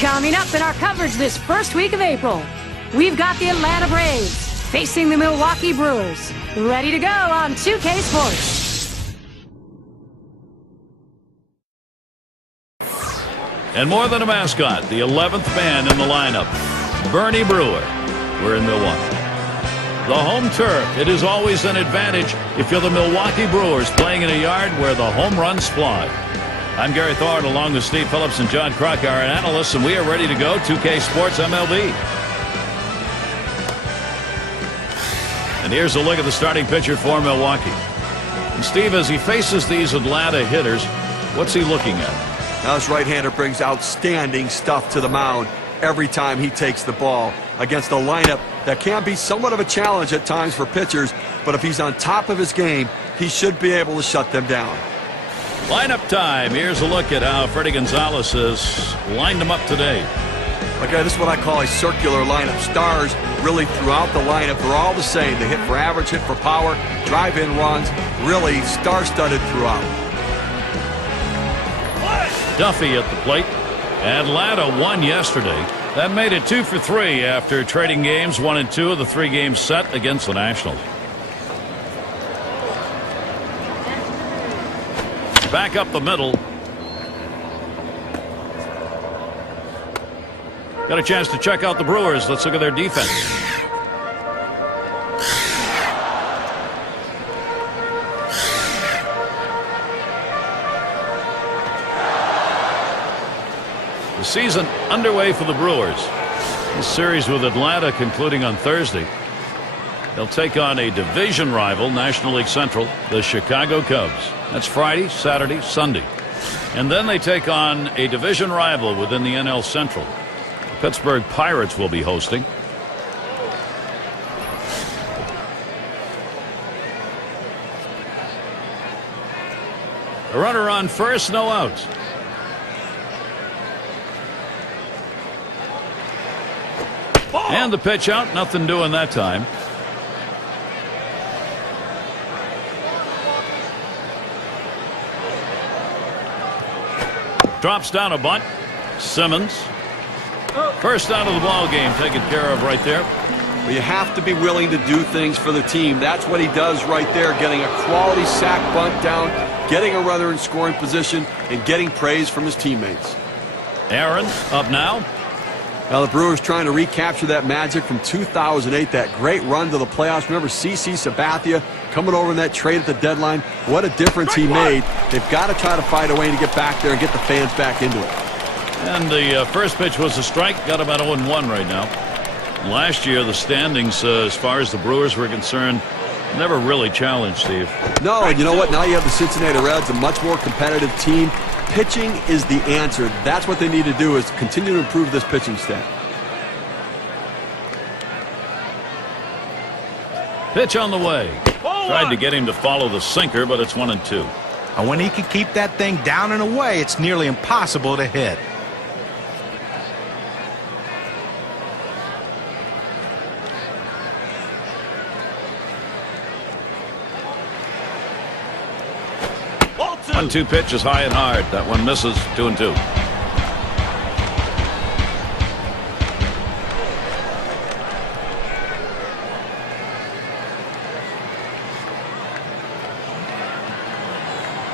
Coming up in our coverage this first week of April, we've got the Atlanta Braves facing the Milwaukee Brewers. Ready to go on 2K Sports. And more than a mascot, the 11th man in the lineup, Bernie Brewer. We're in Milwaukee. The home turf, it is always an advantage if you're the Milwaukee Brewers playing in a yard where the home runs fly. I'm Gary Thorne along with Steve Phillips and John Kruk, our analysts, and we are ready to go. 2K Sports MLB. And here's a look at the starting pitcher for Milwaukee. And Steve, as he faces these Atlanta hitters, what's he looking at? Now, this right-hander brings outstanding stuff to the mound every time he takes the ball against a lineup that can be somewhat of a challenge at times for pitchers, but if he's on top of his game, he should be able to shut them down. Lineup time. Here's a look at how Freddie Gonzalez has lined them up today. Okay, this is what I call a circular lineup. Stars really throughout the lineup. They're all the same. They hit for average, hit for power, drive-in runs, really star-studded throughout. Duffy at the plate. Atlanta won yesterday. That made it 2 for 3 after trading games 1 and 2 of the 3 games set against the Nationals. Back up the middle. Got a chance to check out the Brewers. Let's look at their defense. The season underway for the Brewers. This series with Atlanta concluding on Thursday. They'll take on a division rival, National League Central, the Chicago Cubs. That's Friday, Saturday, Sunday. And then they take on a division rival within the NL Central. The Pittsburgh Pirates will be hosting. A runner on first, no outs. And the pitch out, nothing doing that time. Drops down a bunt. Simmons. First out of the ball game, taken care of right there. Well, you have to be willing to do things for the team. That's what he does right there, getting a quality sac bunt down, getting a runner in scoring position, and getting praise from his teammates. Aaron up now. Now the Brewers trying to recapture that magic from 2008, that great run to the playoffs. Remember CC Sabathia coming over in that trade at the deadline. What a difference he made. They've got to try to find a way to get back there and get the fans back into it. And the first pitch was a strike. Got about 0-1 right now. Last year, the standings, as far as the Brewers were concerned, never really challenged, Steve. No, and you know what? Now you have the Cincinnati Reds, a much more competitive team. Pitching is the answer. That's what they need to do, is continue to improve this pitching staff. Pitch on the way. Tried to get him to follow the sinker, but it's 1-2. And when he can keep that thing down and away, it's nearly impossible to hit. One, 2 pitch is high and hard. That one misses. 2-2.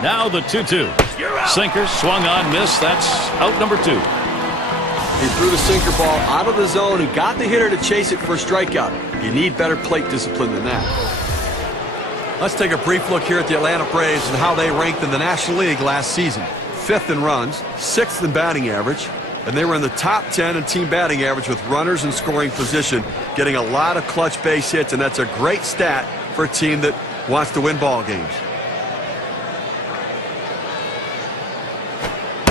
Now the 2-2. Sinker swung on, missed. That's out number 2. He threw the sinker ball out of the zone and got the hitter to chase it for a strikeout. You need better plate discipline than that. Let's take a brief look here at the Atlanta Braves and how they ranked in the National League last season. 5th in runs, 6th in batting average, and they were in the top 10 in team batting average with runners in scoring position, getting a lot of clutch base hits, and that's a great stat for a team that wants to win ball games.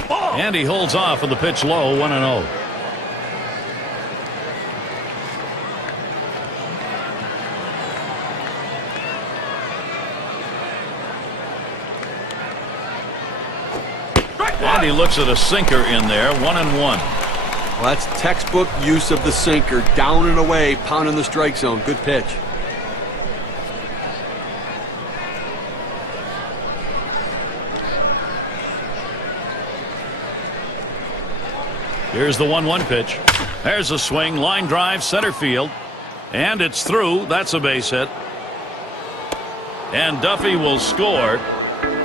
And he holds off with the pitch low, 1-0. And he looks at a sinker in there, 1-1. Well, that's textbook use of the sinker, down and away, pounding the strike zone. Good pitch. Here's the 1-1 pitch. There's a swing, line drive, center field, and it's through. That's a base hit. And Duffy will score.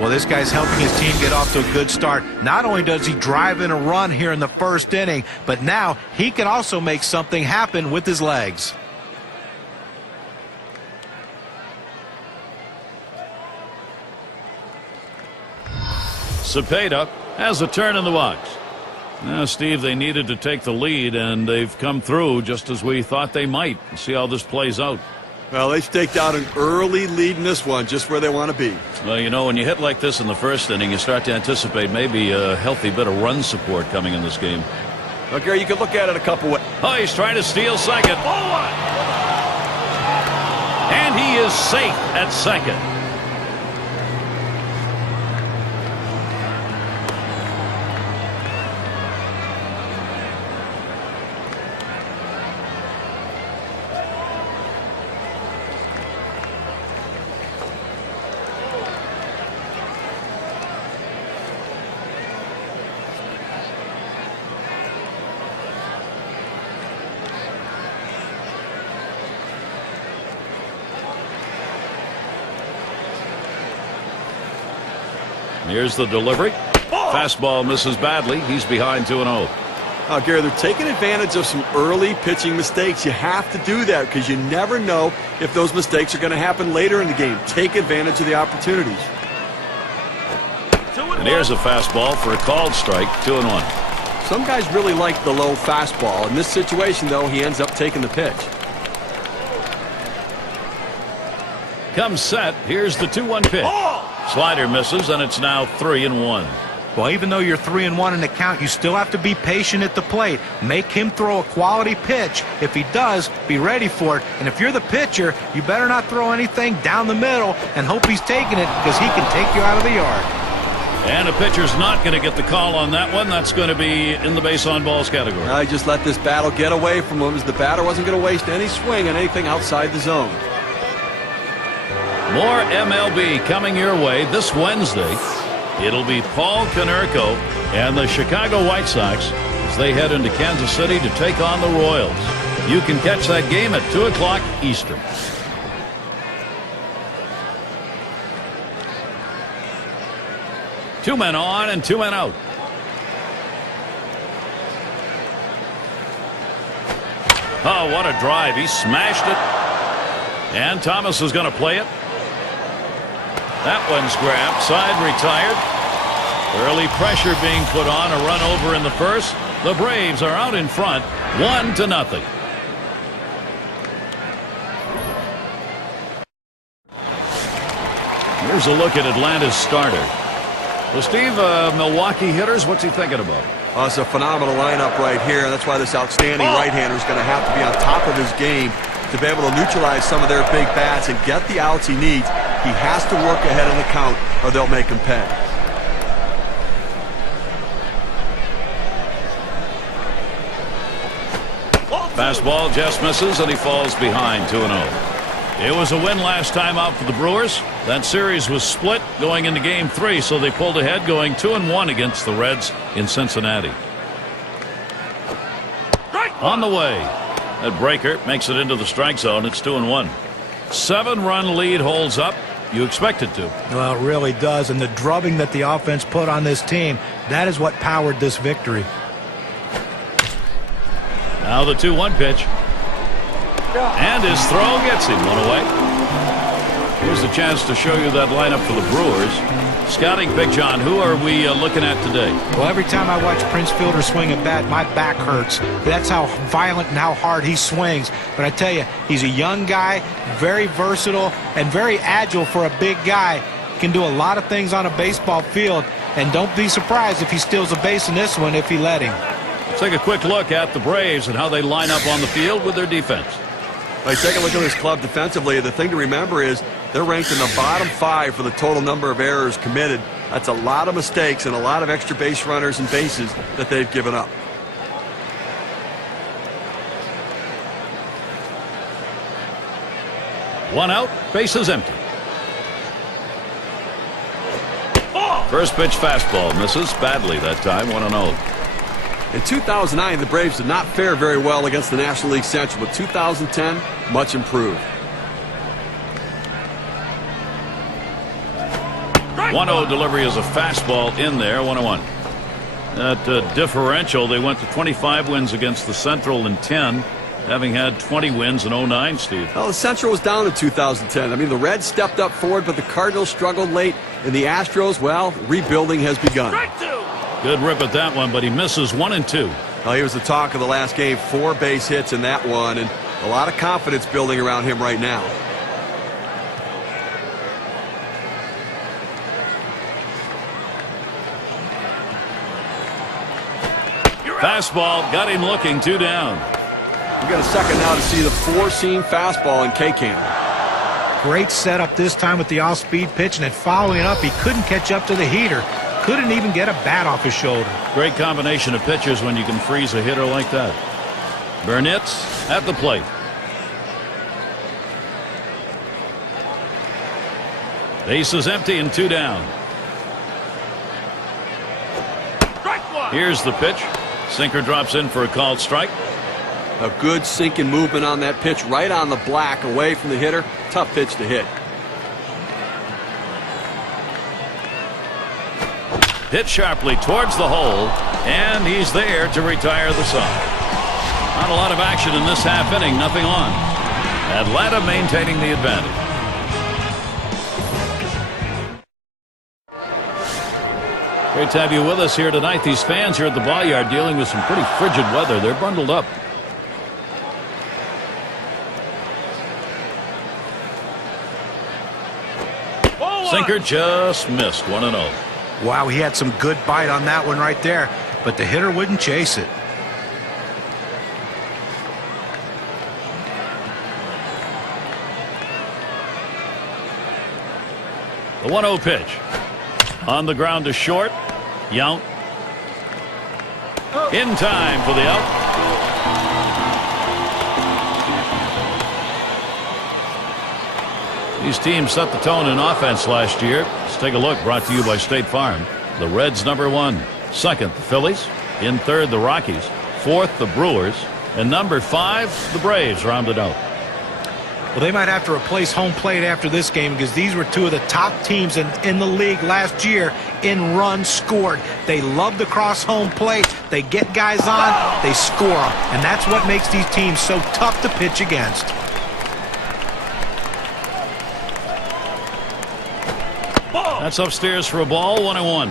Well, this guy's helping his team get off to a good start. Not only does he drive in a run here in the first inning, but now he can also make something happen with his legs. Cepeda has a turn in the box. Now, Steve, they needed to take the lead, and they've come through just as we thought they might. See how this plays out. Well, they staked out an early lead in this one, just where they want to be. Well, you know, when you hit like this in the first inning, you start to anticipate maybe a healthy bit of run support coming in this game. Well, Gary, you could look at it a couple ways. Oh, he's trying to steal second. And he is safe at second. Here's the delivery. Fastball misses badly. He's behind 2-0. Gary, they're taking advantage of some early pitching mistakes. You have to do that because you never know if those mistakes are going to happen later in the game. Take advantage of the opportunities. And here's a fastball for a called strike. 2-1. Some guys really like the low fastball. In this situation, though, he ends up taking the pitch. Comes set. Here's the 2-1 pitch. Slider misses, and it's now 3-1. Well, even though you're 3-1 in the count, you still have to be patient at the plate. Make him throw a quality pitch. If he does, be ready for it. And if you're the pitcher, you better not throw anything down the middle and hope he's taking it, because he can take you out of the yard. And a pitcher's not going to get the call on that one. That's going to be in the base on balls category. I just let this battle get away from him, as the batter wasn't going to waste any swing on anything outside the zone. More MLB coming your way this Wednesday. It'll be Paul Konerko and the Chicago White Sox as they head into Kansas City to take on the Royals. You can catch that game at 2 o'clock Eastern. Two men on and 2 men out. Oh, what a drive. He smashed it. And Thomas is going to play it. That one's grabbed. Side retired. Early pressure being put on. A run over in the first. The Braves are out in front, 1-0. Here's a look at Atlanta's starter. Well, Steve, Milwaukee hitters, what's he thinking about? It's a phenomenal lineup right here. That's why this outstanding right-hander is going to have to be on top of his game to be able to neutralize some of their big bats and get the outs he needs. He has to work ahead in the count, or they'll make him pay. Fastball just misses, and he falls behind 2-0. It was a win last time out for the Brewers. That series was split going into Game 3, so they pulled ahead, going 2-1 against the Reds in Cincinnati. On the way. That breaker makes it into the strike zone. It's 2-1. 7-run lead holds up. You expect it to. Well, it really does. And the drubbing that the offense put on this team, that is what powered this victory. Now the 2-1 pitch. And his throw gets him one away. Here's a chance to show you that lineup for the Brewers. Scouting pick, John. Who are we looking at today? Well, every time I watch Prince Fielder swing a bat, my back hurts. That's how violent and how hard he swings. But I tell you, he's a young guy, very versatile, and very agile for a big guy. Can do a lot of things on a baseball field, and don't be surprised if he steals a base in this one if he let him. Let's take a quick look at the Braves and how they line up on the field with their defense. Well, take a look at this club defensively. The thing to remember is they're ranked in the bottom 5 for the total number of errors committed. That's a lot of mistakes and a lot of extra base runners and bases that they've given up. One out, bases empty. First pitch fastball misses badly that time, 1-0. In 2009, the Braves did not fare very well against the National League Central, but 2010, much improved. 1-0 delivery is a fastball in there, 1-1. That differential, they went to 25 wins against the Central in 10, having had 20 wins in 09, Steve. Well, the Central was down in 2010. I mean, the Reds stepped up forward, but the Cardinals struggled late. And the Astros, well, rebuilding has begun. Good rip at that one, but he misses 1 and 2. Well, he was the talk of the last game. 4 base hits in that one, and a lot of confidence building around him right now. Fastball got him looking, 2 down. We got a second now to see the 4-seam fastball in K-Can. Great setup this time with the off-speed pitch, and then following it up, he couldn't catch up to the heater. Couldn't even get a bat off his shoulder. Great combination of pitchers when you can freeze a hitter like that. Burnett's at the plate. Base is empty and 2 down. Here's the pitch. Sinker drops in for a called strike. A good sinking movement on that pitch, right on the black, away from the hitter. Tough pitch to hit. Hit sharply towards the hole, and he's there to retire the side. Not a lot of action in this half inning, nothing on. Atlanta maintaining the advantage. Great to have you with us here tonight. These fans here at the ball yard dealing with some pretty frigid weather. They're bundled up. Sinker just missed. 1-0. Wow, he had some good bite on that one right there, but the hitter wouldn't chase it. The 1-0 pitch. On the ground to short. Yount. In time for the out. These teams set the tone in offense last year. Let's take a look. Brought to you by State Farm. The Reds number 1. Second, the Phillies. In third, the Rockies. Fourth, the Brewers. And number 5, the Braves rounded out. Well, they might have to replace home plate after this game because these were 2 of the top teams in the league last year in runs scored. They love to cross home plate. They get guys on, they score them. And that's what makes these teams so tough to pitch against. That's upstairs for a ball. 1-1.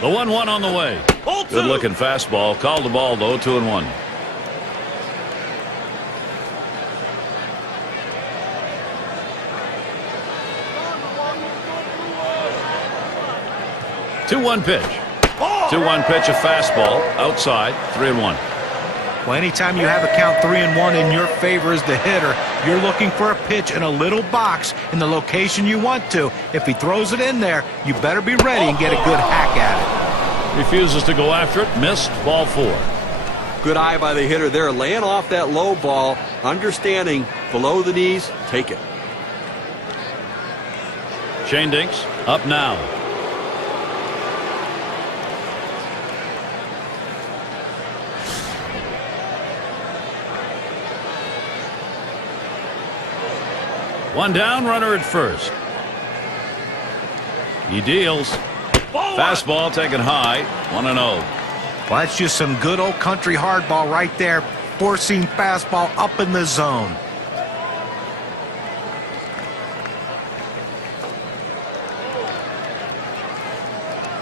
The 1-1 on the way. Good looking fastball. Called the ball though. 2-1. Two-one pitch. 2-1 pitch, a fastball outside. 3-1. Well, anytime you have a count 3-1 in your favor as the hitter, you're looking for a pitch in a little box in the location you want to. If he throws it in there, you better be ready and get a good hack at it. Refuses to go after it. Missed. Ball 4. Good eye by the hitter there, laying off that low ball, understanding below the knees, take it. Shane Dinks up now. One down, runner at first. He deals. Fastball taken high. 1-0. Well, that's just some good old country hardball right there. Four-seam fastball up in the zone.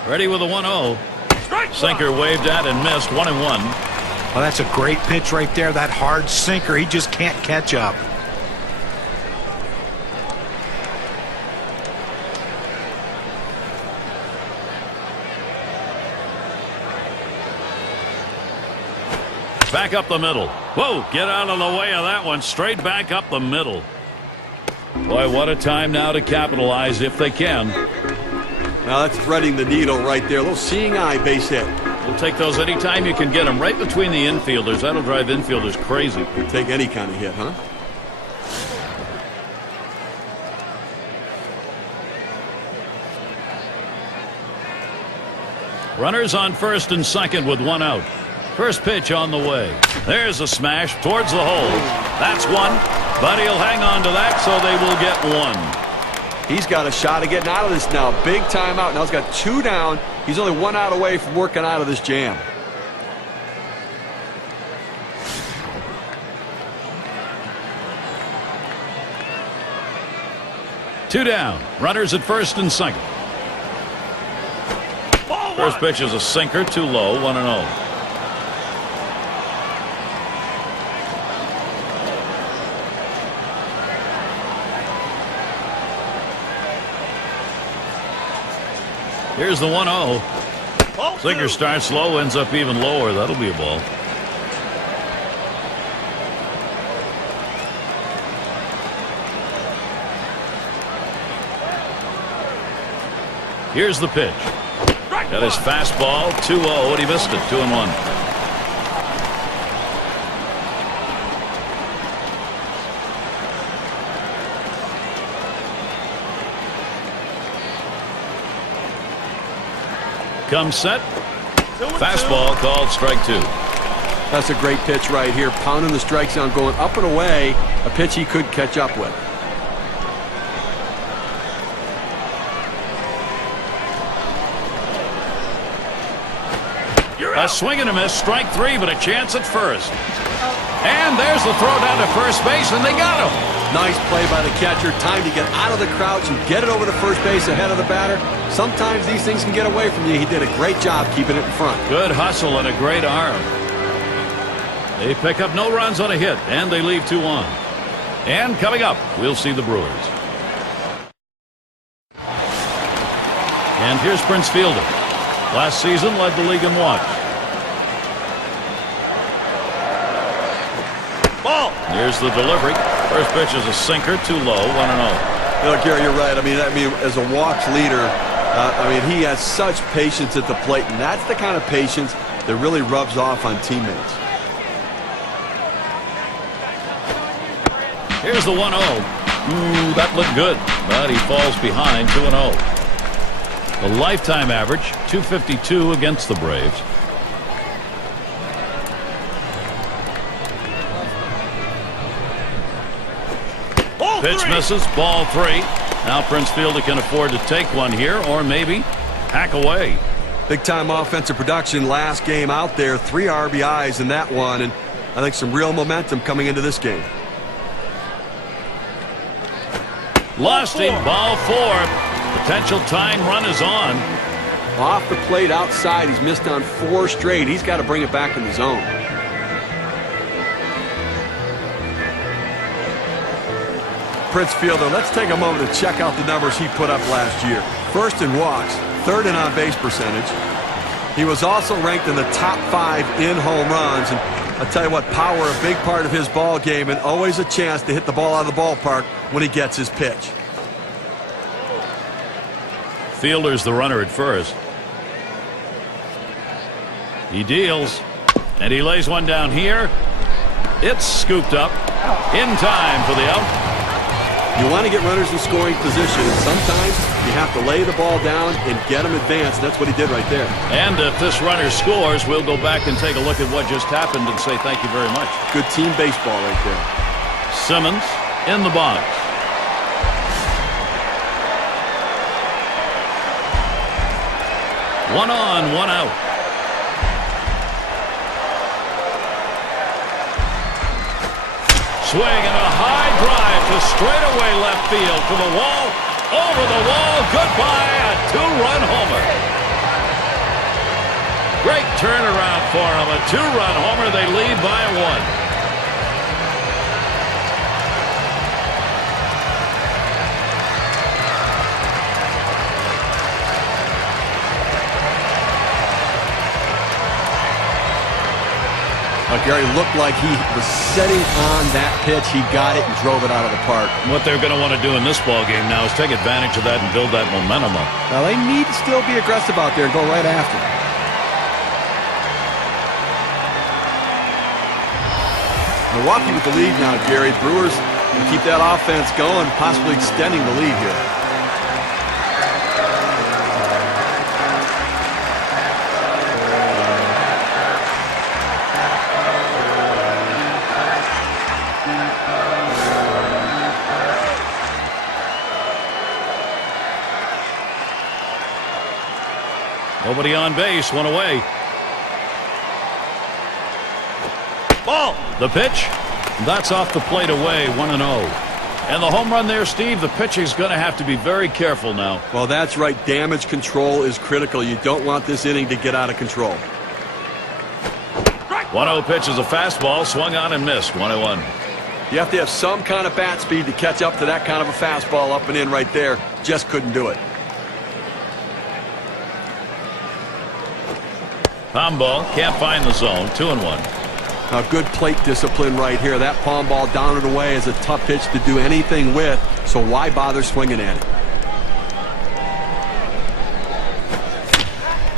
Ready with a 1-0. Sinker waved at and missed. 1-1. Well, that's a great pitch right there. That hard sinker. He just can't catch up. Back up the middle. Whoa, get out of the way of that one. Straight back up the middle. Boy, what a time now to capitalize if they can. Now that's threading the needle right there. A little seeing eye base hit. We'll take those anytime you can get them. Right between the infielders. That'll drive infielders crazy. Take any kind of hit, huh? Runners on first and second with one out. First pitch on the way. There's a smash towards the hole. That's one, but he'll hang on to that, so they will get one. He's got a shot at getting out of this now. Big timeout. Now he's got 2 down. He's only 1 out away from working out of this jam. Two down. Runners at first and second. First pitch is a sinker, too low, 1-0. Here's the 1-0. Sinker starts low, ends up even lower. That'll be a ball. Here's the pitch. Got his fastball, 2-0, and he missed it, 2-1. Comes set. Fastball called strike 2. That's a great pitch right here. Pounding the strike zone, going up and away. A pitch he could catch up with. A swing and a miss, strike 3, but a chance at first. And there's the throw down to first base, and they got him. Nice play by the catcher. Time to get out of the crouch and get it over to first base ahead of the batter. Sometimes these things can get away from you. He did a great job keeping it in front. Good hustle and a great arm. They pick up no runs on a hit, and they leave 2 on. And coming up, we'll see the Brewers. And here's Prince Fielder. Last season led the league in walks. Ball. Here's the delivery. First pitch is a sinker, too low, 1-0. You know, Gary, you're right. I mean, as a walks leader, he has such patience at the plate, and that's the kind of patience that really rubs off on teammates. Here's the 1-0. Ooh, that looked good, but he falls behind, 2-0. The lifetime average, 252 against the Braves. Pitch misses, ball 3. Now Prince Fielder can afford to take one here, or maybe hack away. Big-time offensive production last game out there. 3 RBIs in that one, and I think some real momentum coming into this game. Lost him, ball 4. Potential tying run is on. Off the plate outside, he's missed on 4 straight. He's got to bring it back in the zone. Prince Fielder, let's take a moment to check out the numbers he put up last year. First in walks, 3rd in on-base percentage. He was also ranked in the top 5 in home runs. And I'll tell you what, power a big part of his ball game, and always a chance to hit the ball out of the ballpark when he gets his pitch. Fielder's the runner at first. He deals, and he lays one down here. It's scooped up in time for the out. You want to get runners in scoring position, and sometimes you have to lay the ball down and get them advanced. That's what he did right there. And if this runner scores, we'll go back and take a look at what just happened and say thank you very much. Good team baseball right there. Simmons in the box. One on, one out. Swing and a high drive to straightaway left field to the wall, over the wall, goodbye, a 2-run homer. Great turnaround for him, a 2-run homer. They lead by 1. Gary looked like he was setting on that pitch. He got it and drove it out of the park. What they're going to want to do in this ball game now is take advantage of that and build that momentum up. Now they need to still be aggressive out there and go right after it. Milwaukee with the lead now, Gary. Brewers will keep that offense going, possibly extending the lead here. Nobody on base, one away. Ball. The pitch. That's off the plate away, 1-0. And the home run there, Steve, the pitcher's going to have to be very careful now. Well, that's right. Damage control is critical. You don't want this inning to get out of control. 1-0 pitch is a fastball, swung on and missed, 1-1. You have to have some kind of bat speed to catch up to that kind of a fastball up and in right there. Just couldn't do it. Palm ball, can't find the zone, 2-1. Now, good plate discipline right here. That palm ball down and away is a tough pitch to do anything with, so why bother swinging at it?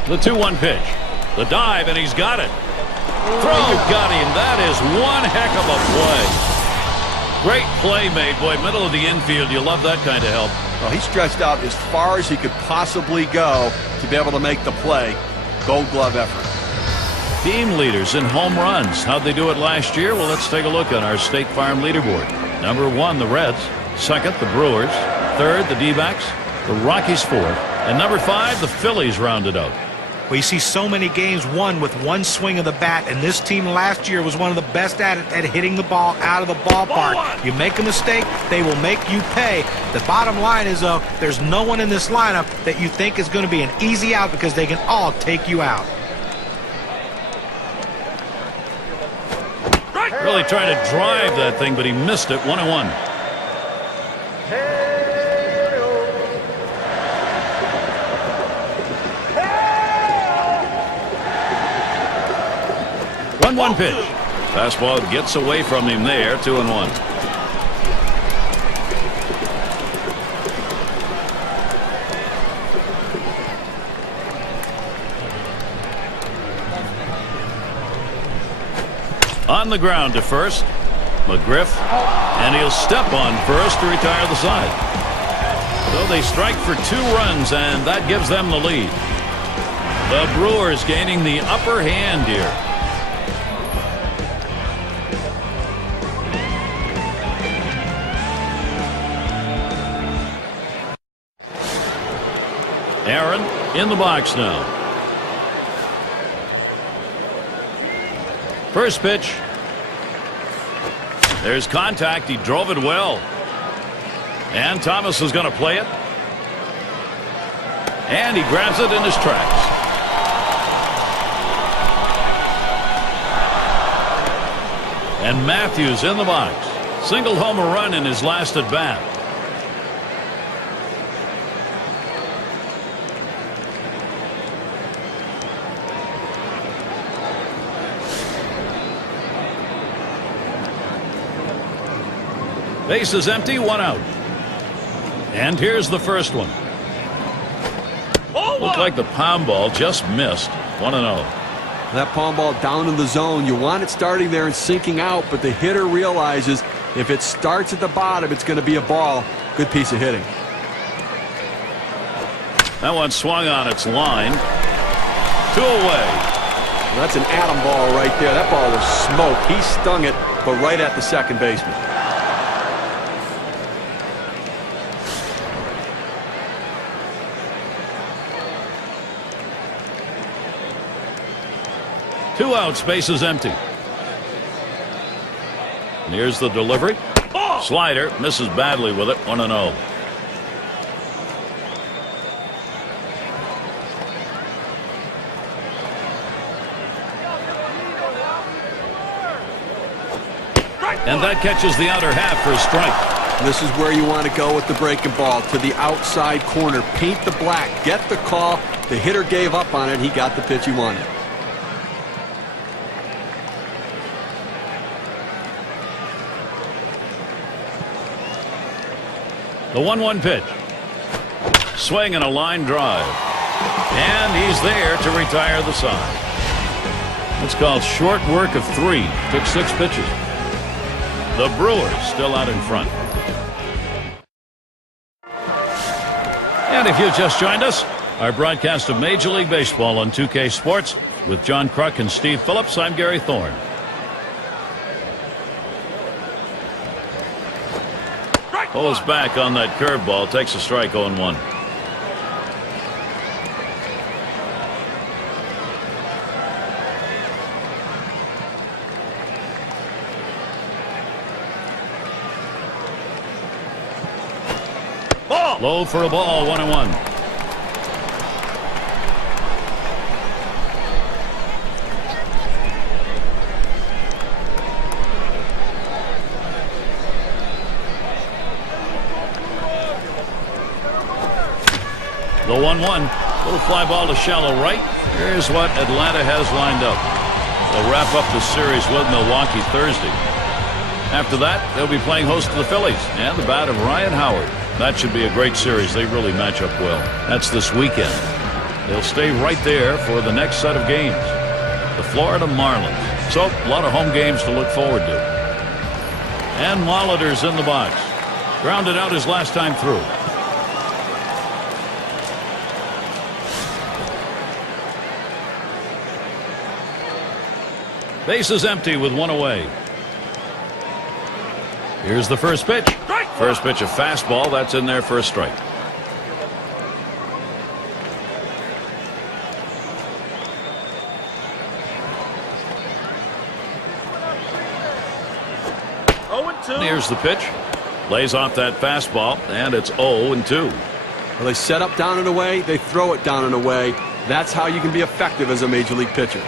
The 2-1 pitch. The dive, and he's got it. Throw, you got him. That is one heck of a play. Great play made, boy, middle of the infield. You love that kind of help. Well, he stretched out as far as he could possibly go to be able to make the play. Gold glove effort. Team leaders in home runs. How'd they do it last year? Well, let's take a look on our State Farm leaderboard. Number 1, the Reds. Second, the Brewers. Third, the D-backs. The Rockies fourth. And number 5, the Phillies rounded out. Well, you see so many games won with one swing of the bat, and this team last year was one of the best at it, at hitting the ball out of the ballpark. You make a mistake, they will make you pay. The bottom line is, though, there's no one in this lineup that you think is going to be an easy out because they can all take you out. Really trying to drive that thing, but he missed it, 1-1. One pitch. Fastball gets away from him there, 2-1. On the ground to first, McGriff, and he'll step on first to retire the side. So they strike for 2 runs, and that gives them the lead. The Brewers gaining the upper hand here. Aaron in the box now. First pitch. There's contact. He drove it well. And Thomas is going to play it. And he grabs it in his tracks. And Matthews in the box. Single homer run in his last at bat. Base is empty, 1 out. And here's the first one. Looked like the palm ball just missed. 1-0. That palm ball down in the zone. You want it starting there and sinking out, but the hitter realizes if it starts at the bottom, it's going to be a ball. Good piece of hitting. That one swung on its line. 2 away. Well, that's an atom ball right there. That ball was smoke. He stung it, but right at the second baseman. Two outs, base is empty. And here's the delivery. Slider misses badly with it, 1-0. And that catches the outer half for a strike. This is where you want to go with the breaking ball, to the outside corner. Paint the black, get the call. The hitter gave up on it. He got the pitch he wanted. The 1-1 pitch. Swing and a line drive. And he's there to retire the side. It's called short work of 3. Took 6 pitches. The Brewers still out in front. And if you just joined us, our broadcast of Major League Baseball on 2K Sports with John Kruk and Steve Phillips. I'm Gary Thorne. Pulls back on that curveball, takes a strike, 0-1. Low for a ball, 1-1. The 1-1. Little fly ball to shallow right. Here's what Atlanta has lined up. They'll wrap up the series with Milwaukee Thursday. After that, they'll be playing host to the Phillies and the bat of Ryan Howard. That should be a great series. They really match up well. That's this weekend. They'll stay right there for the next set of games. The Florida Marlins. So, a lot of home games to look forward to. And Molitor's in the box. Grounded out his last time through. Base is empty with one away. Here's the first pitch. First pitch, a fastball. That's in there for a strike. Here's the pitch. Lays off that fastball, and it's 0-2. Well, they set up down and away. They throw it down and away. That's how you can be effective as a major league pitcher.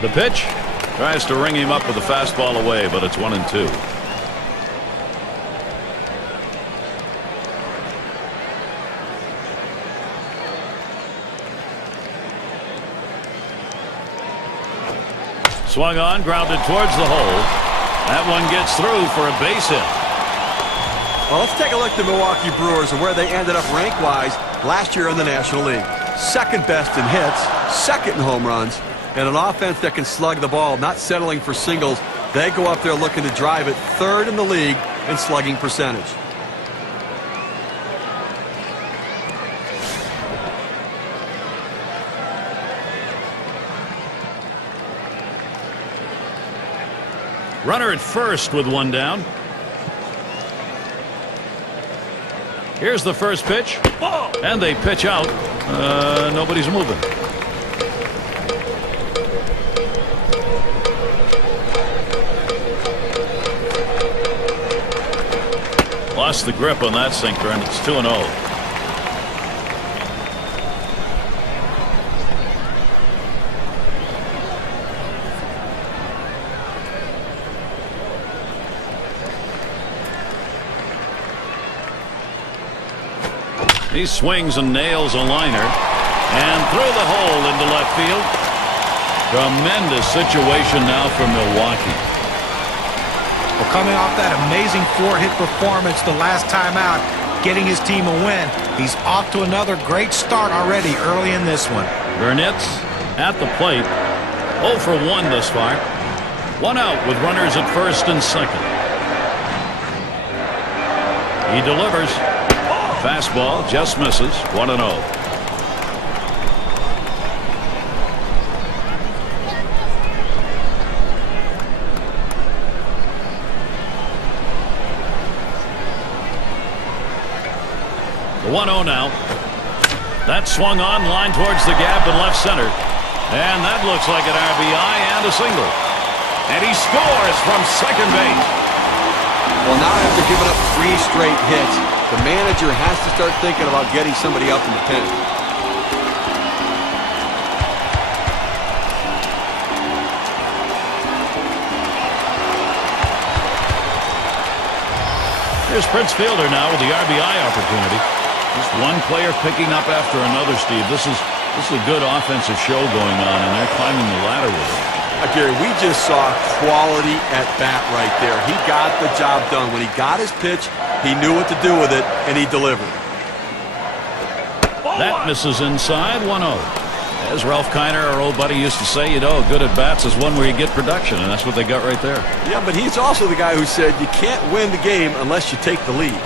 The pitch tries to ring him up with a fastball away, but it's 1-2. Swung on, grounded towards the hole. That one gets through for a base hit. Well, let's take a look at the Milwaukee Brewers and where they ended up rank-wise last year in the National League. Second best in hits, second in home runs, and an offense that can slug the ball, not settling for singles. They go up there looking to drive it, third in the league in slugging percentage. Runner at first with one down. Here's the first pitch. And they pitch out. Nobody's moving. Lost the grip on that sinker, and it's 2-0. He swings and nails a liner, and through the hole into left field. Tremendous situation now for Milwaukee. Well, coming off that amazing 4-hit performance the last time out, getting his team a win, he's off to another great start already early in this one. Burnett's at the plate. 0 for 1 thus far. One out with runners at first and second. He delivers. Fastball just misses. 1-0. The 1-0 now. That swung on, line towards the gap in left center. And that looks like an RBI and a single. And he scores from second base. Well, now after giving up 3 straight hits, the manager has to start thinking about getting somebody up in the pen. Here's Prince Fielder now with the RBI opportunity. Just one player picking up after another, Steve. This is a good offensive show going on, and they're climbing the ladder with it. Gary, we just saw quality at bat right there. He got the job done. When he got his pitch, he knew what to do with it, and he delivered. That misses inside. 1-0. As Ralph Kiner, our old buddy, used to say, you know, good at bats is one where you get production, and that's what they got right there. Yeah, but he's also the guy who said you can't win the game unless you take the lead.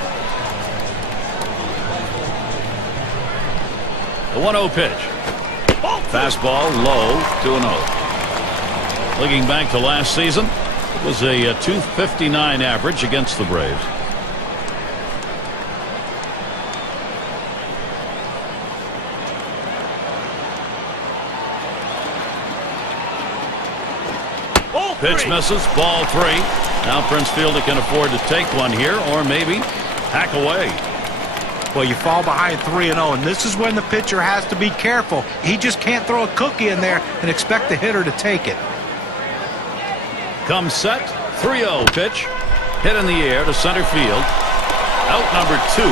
The 1-0 pitch. Fastball low. 2-0. Looking back to last season, it was a .259 average against the Braves. Pitch misses. Ball 3. Now Prince Fielder can afford to take one here or maybe hack away. Well, you fall behind 3-0, and this is when the pitcher has to be careful. He just can't throw a cookie in there and expect the hitter to take it. Comes set. 3-0 pitch. Hit in the air to center field. Out number 2.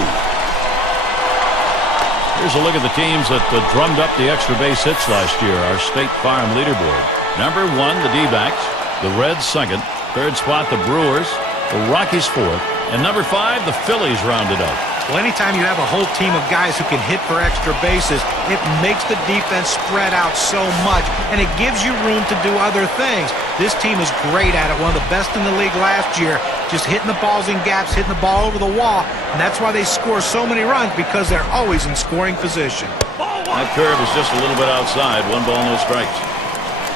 Here's a look at the teams that drummed up the extra base hits last year, our State Farm leaderboard. Number 1, the D-backs. The Reds 2nd. 3rd spot, the Brewers. The Rockies 4th. And number 5, the Phillies rounded out. Well, anytime you have a whole team of guys who can hit for extra bases, it makes the defense spread out so much, and it gives you room to do other things. This team is great at it, one of the best in the league last year, just hitting the balls in gaps, hitting the ball over the wall, and that's why they score so many runs, because they're always in scoring position. That curve is just a little bit outside. 1 ball, no strikes.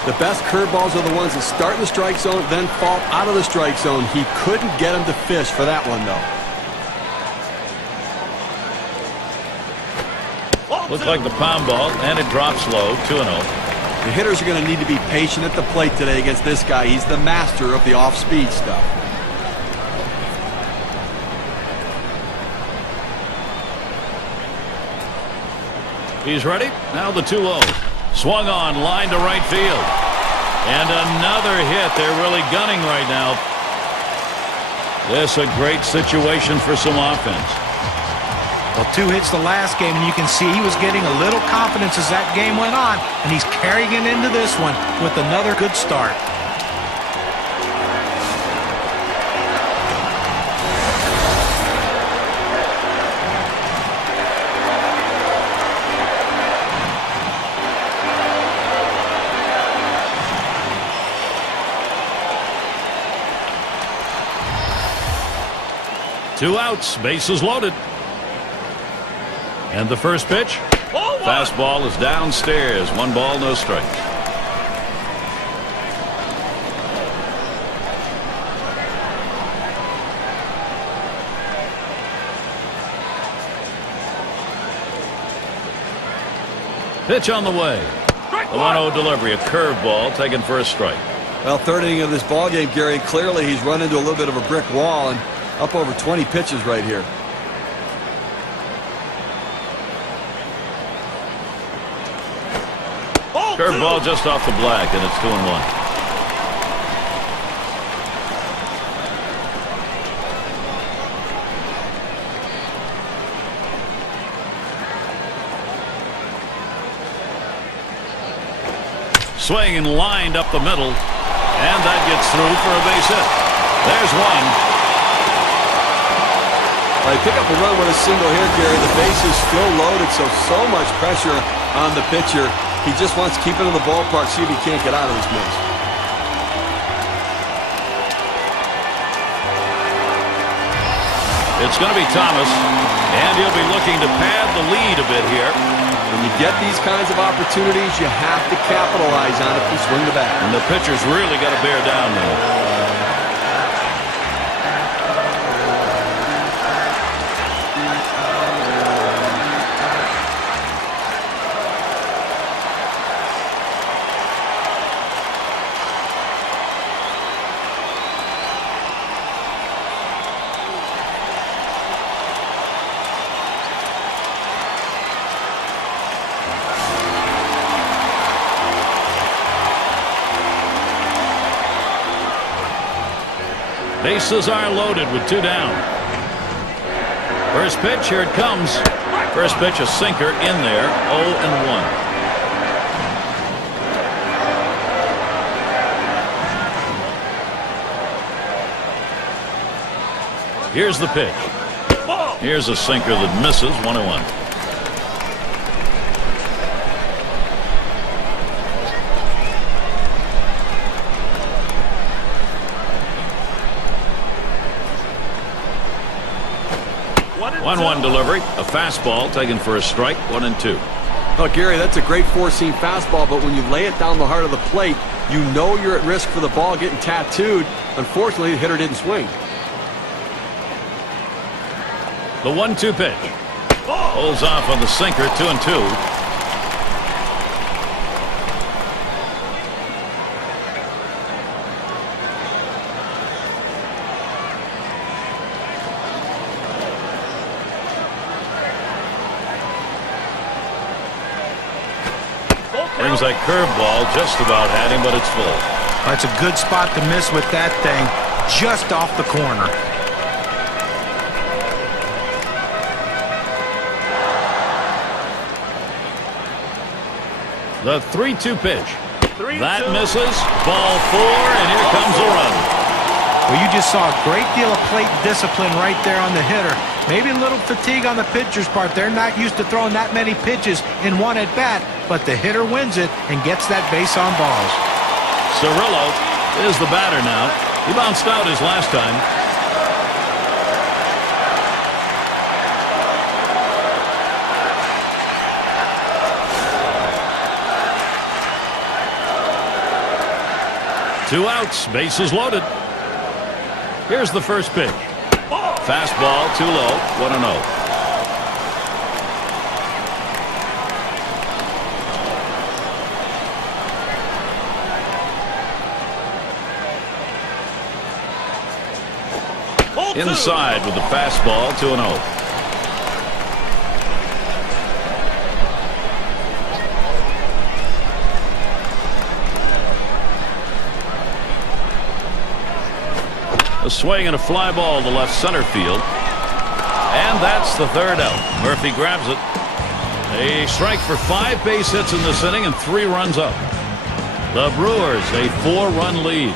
The best curveballs are the ones that start in the strike zone, then fall out of the strike zone. He couldn't get him to fish for that one, though. Looks like the pound ball, and it drops low. 2-0. The hitters are going to need to be patient at the plate today against this guy. He's the master of the off-speed stuff. He's ready. Now the 2-0. Swung on, line to right field. And another hit. They're really gunning right now. This a great situation for some offense. Well, 2 hits the last game, and you can see he was getting a little confidence as that game went on, and he's carrying it into this one with another good start. Two outs, bases loaded. And the first pitch, fastball is downstairs. 1 ball, no strikes. Pitch on the way. A 1-0 delivery, a curveball taken for a strike. Well, 3rd inning of this ball game, Gary, clearly he's run into a little bit of a brick wall and up over 20 pitches right here. Curveball just off the black, and it's 2-1. Swing and lined up the middle, and that gets through for a base hit. There's one. They pick up a run with a single hit, Gary. The base is still loaded, so much pressure on the pitcher. He just wants to keep it in the ballpark, see if he can't get out of this mess. It's going to be Thomas, and he'll be looking to pad the lead a bit here. When you get these kinds of opportunities, you have to capitalize on it and swing the bat. And the pitcher's really got to bear down now. Bases are loaded with 2 down. First pitch, here it comes. First pitch, a sinker in there. 0-1. Here's the pitch. Here's a sinker that misses. 1-1. One delivery, a fastball taken for a strike. 1-2. Oh, Gary, that's a great 4-seam fastball, but when you lay it down the heart of the plate, you know you're at risk for the ball getting tattooed. Unfortunately, the hitter didn't swing. The 1-2 pitch. Holds off on the sinker. 2-2. Seems like curveball just about had him, but it's full. That's a good spot to miss with that thing, just off the corner. The 3-2 pitch. That misses. Ball 4, and here comes a run. Well, you just saw a great deal of plate discipline right there on the hitter. Maybe a little fatigue on the pitcher's part. They're not used to throwing that many pitches in one at-bat, but the hitter wins it and gets that base on balls. Cirillo is the batter now. He bounced out his last time. Two outs, bases loaded. Here's the first pitch. Fastball too low, 1-0. Inside with the fastball, 2-0. A swing and a fly ball to left center field. And that's the third out. Murphy grabs it. A strike for 5 base hits in this inning and 3 runs up. The Brewers a 4-run lead.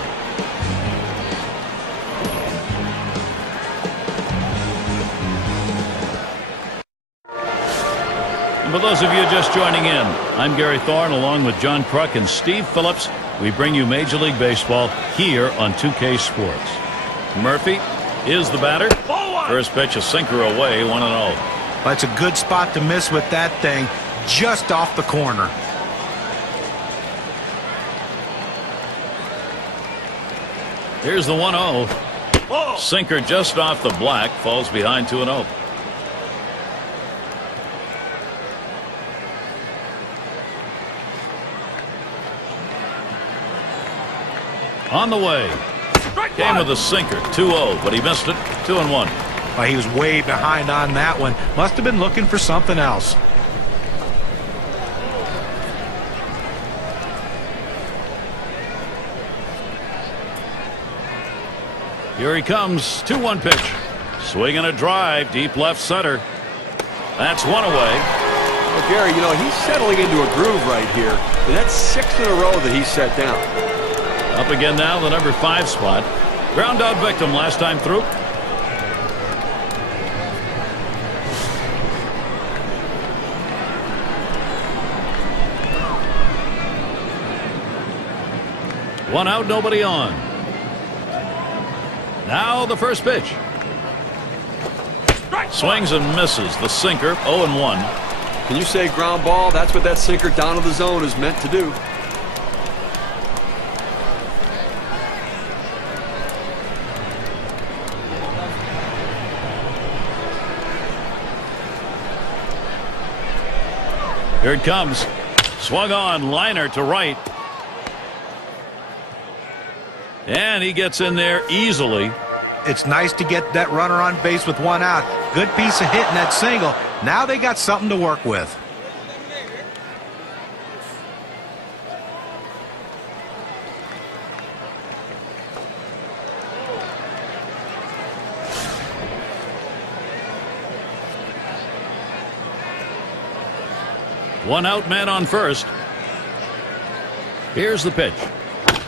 And for those of you just joining in, I'm Gary Thorne along with John Kruk and Steve Phillips. We bring you Major League Baseball here on 2K Sports. Murphy is the batter. First pitch, a sinker away, 1-0. That's a good spot to miss with that thing, just off the corner. Here's the 1-0. Sinker just off the black, falls behind 2-0. On the way. Came with a sinker, 2-0, but he missed it, 2-1. Well, he was way behind on that one. Must have been looking for something else. Here he comes, 2-1 pitch. Swing and a drive, deep left center. That's one away. Well, Gary, you know, he's settling into a groove right here. And that's 6 in a row that he's set down. Up again now, the number 5 spot. Ground out victim last time through. One out, nobody on. Now the first pitch. Swings and misses. The sinker, 0-1. Can you say ground ball? That's what that sinker down to the zone is meant to do. Here it comes. Swung on, liner to right. And he gets in there easily. It's nice to get that runner on base with 1 out. Good piece of hitting that single. Now they got something to work with. One out, man on first. Here's the pitch.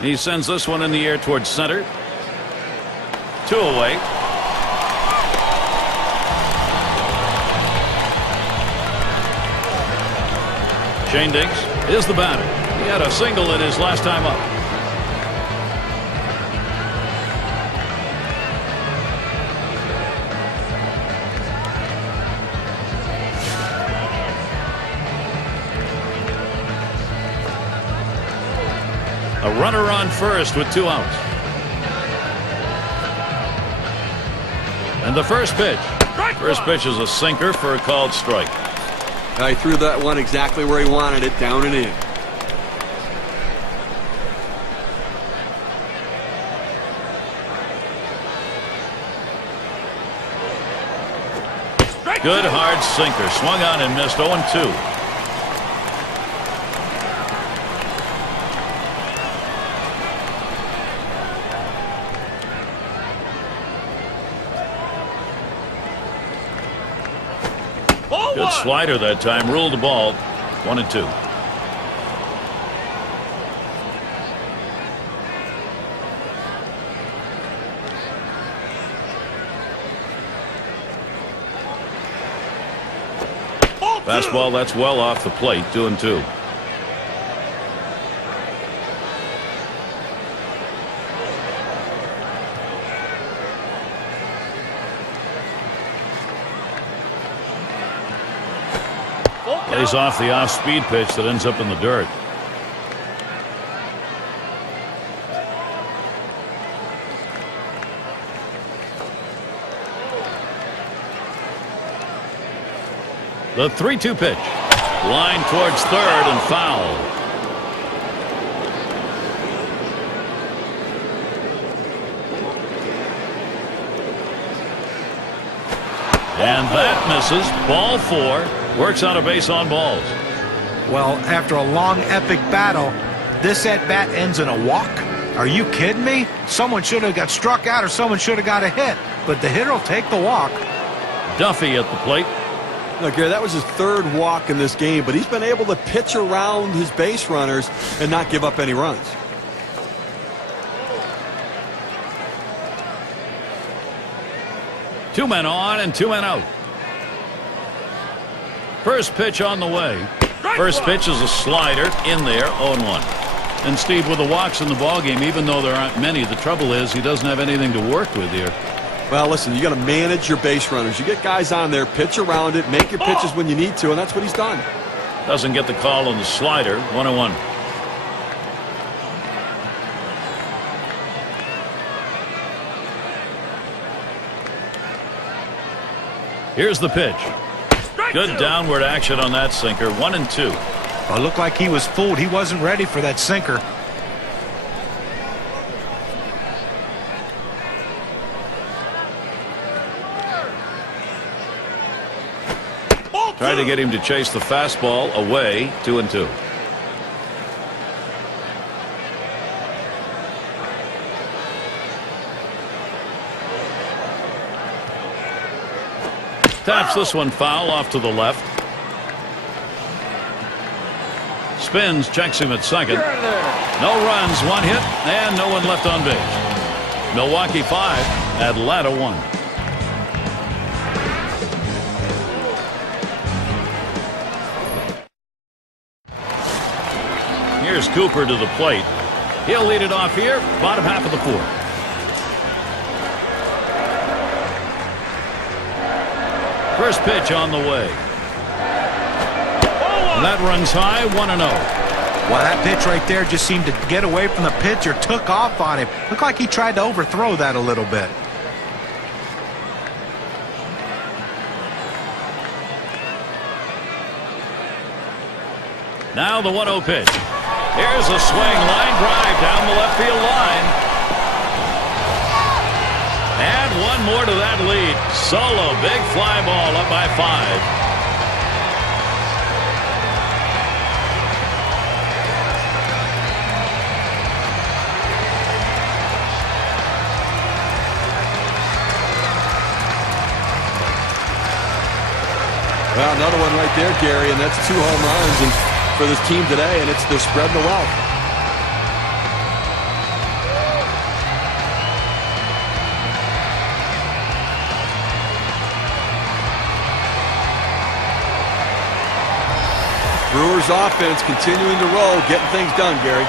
He sends this one in the air towards center. 2 away. Shane Diggs is the batter. He had a single in his last time up. A runner on first with 2 outs. And the first pitch. First pitch is a sinker for a called strike. He threw that one exactly where he wanted it, down and in. Good hard sinker. Swung on and missed, 0-2. Good slider that time. Ruled the ball. 1-2. Fastball, that's well off the plate. 2-2. Plays off the off-speed pitch that ends up in the dirt. The 3-2 pitch. Line towards third and foul. And that misses. Ball 4. Works on a base on balls. Well, after a long, epic battle, this at-bat ends in a walk? Are you kidding me? Someone should have got struck out or someone should have got a hit. But the hitter will take the walk. Duffy at the plate. Look, Gary, that was his 3rd walk in this game, but he's been able to pitch around his base runners and not give up any runs. Two men on and 2 men out. First pitch on the way. First pitch is a slider in there, 0-1. And Steve, with the walks in the ballgame, even though there aren't many, the trouble is he doesn't have anything to work with here. Well, listen, you got to manage your base runners. You get guys on there, pitch around it, make your pitches when you need to, and that's what he's done. Doesn't get the call on the slider, 1-1. Here's the pitch. Good downward action on that sinker. 1-2. Well, it looked like he was fooled. He wasn't ready for that sinker. Tried to get him to chase the fastball away. 2-2. Taps this one foul off to the left. Spins, checks him at second. No runs, 1 hit, and no one left on base. Milwaukee 5, Atlanta 1. Here's Cooper to the plate. He'll lead it off here, bottom half of the 4th. First pitch on the way. That runs high, 1-0. Well, that pitch right there just seemed to get away from the pitcher, took off on him. Looked like he tried to overthrow that a little bit. Now the 1-0 pitch. Here's a swing, line drive down the left field line. And one more to that lead. Solo, big fly ball up by 5. Well, another one right there, Gary, and that's 2 home runs and for this team today, and they're spreading the wealth. Brewers offense continuing to roll, getting things done, Gary.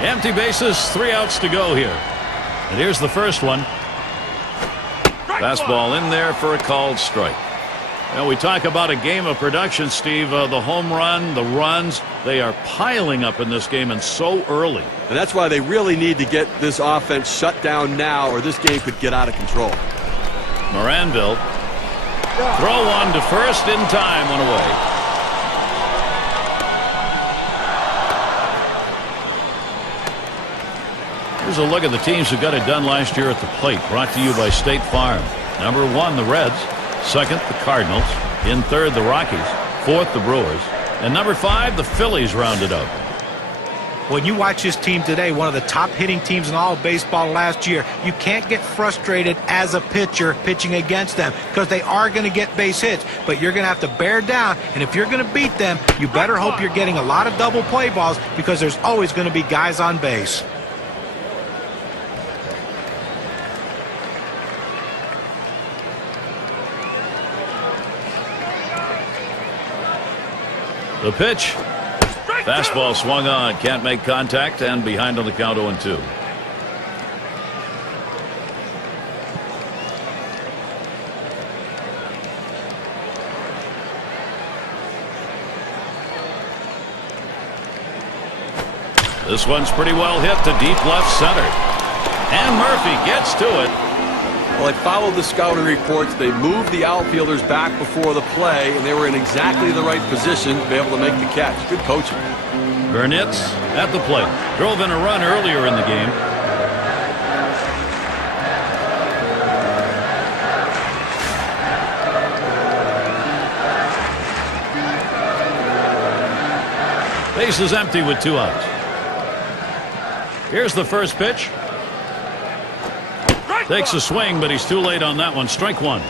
Empty bases, 3 outs to go here. And here's the first one. Fastball in there for a called strike. Now we talk about a game of production, Steve. The home run, the runs, they are piling up in this game and so early. And that's why they really need to get this offense shut down now or this game could get out of control. Moranville. Throw one to first in time, one away. Here's a look at the teams who got it done last year at the plate. Brought to you by State Farm. Number 1, the Reds. Second, the Cardinals. In third, the Rockies. Fourth, the Brewers. And number 5, the Phillies rounded out. When you watch this team today, one of the top hitting teams in all of baseball last year, you can't get frustrated as a pitcher pitching against them because they are going to get base hits, but you're going to have to bear down, and if you're going to beat them, you better hope you're getting a lot of double play balls because there's always going to be guys on base. The pitch. Fastball swung on, can't make contact, and behind on the count 0-2. This one's pretty well hit to deep left center. And Murphy gets to it. Well, they followed the scouting reports. They moved the outfielders back before the play, and they were in exactly the right position to be able to make the catch. Good coaching. Burnitz at the plate. Drove in a run earlier in the game. Base is empty with 2 outs. Here's the first pitch. Takes a swing, but he's too late on that one. Strike 1.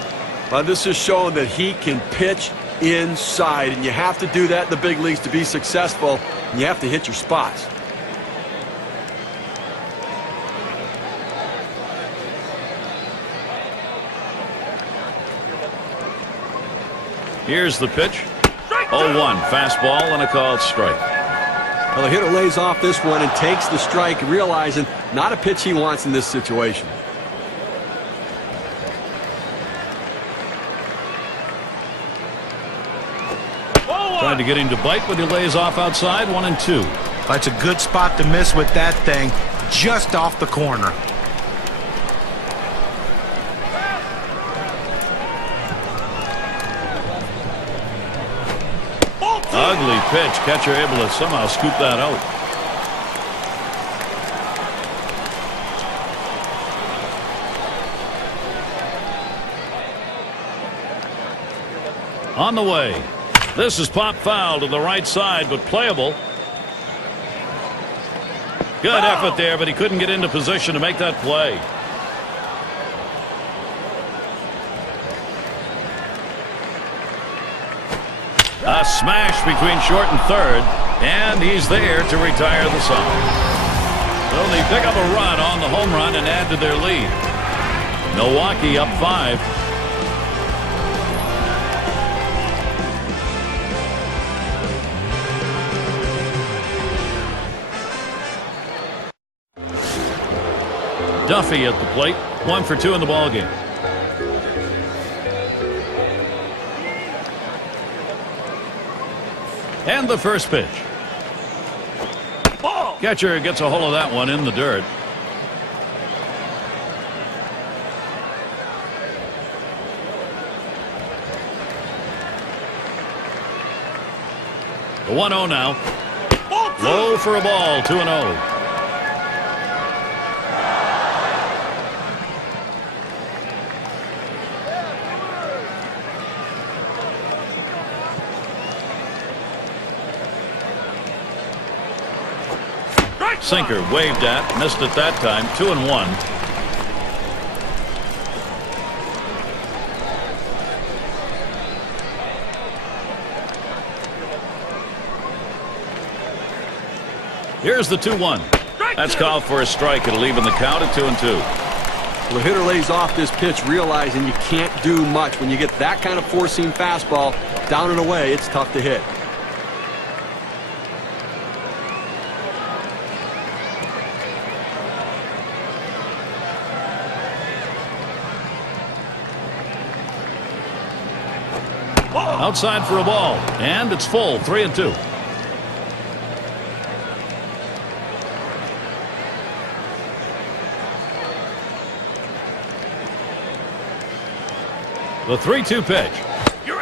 This is showing that he can pitch inside, and you have to do that in the big leagues to be successful, and you have to hit your spots. Here's the pitch. 0-1. Fastball and a called strike. Well, the hitter lays off this one and takes the strike, realizing not a pitch he wants in this situation. Trying to get him to bite, but he lays off outside. 1-2. That's a good spot to miss with that thing, just off the corner. Ugly pitch. Catcher able to somehow scoop that out. On the way. This is pop foul to the right side, but playable. Good effort there, but he couldn't get into position to make that play. A smash between short and third, and he's there to retire the side. So they pick up a run on the home run and add to their lead. Milwaukee up 5. Duffy at the plate, 1 for 2 in the ballgame. And the first pitch. Catcher gets a hold of that one in the dirt. The 1-0 now. Low for a ball, 2-0. Sinker waved at, missed it that time. 2-1. Here's the 2-1. That's called for a strike. It'll even the count at 2-2. The hitter lays off this pitch, realizing you can't do much. When you get that kind of four-seam fastball down and away, it's tough to hit. Outside for a ball, and it's full. 3-2. The 3-2 pitch.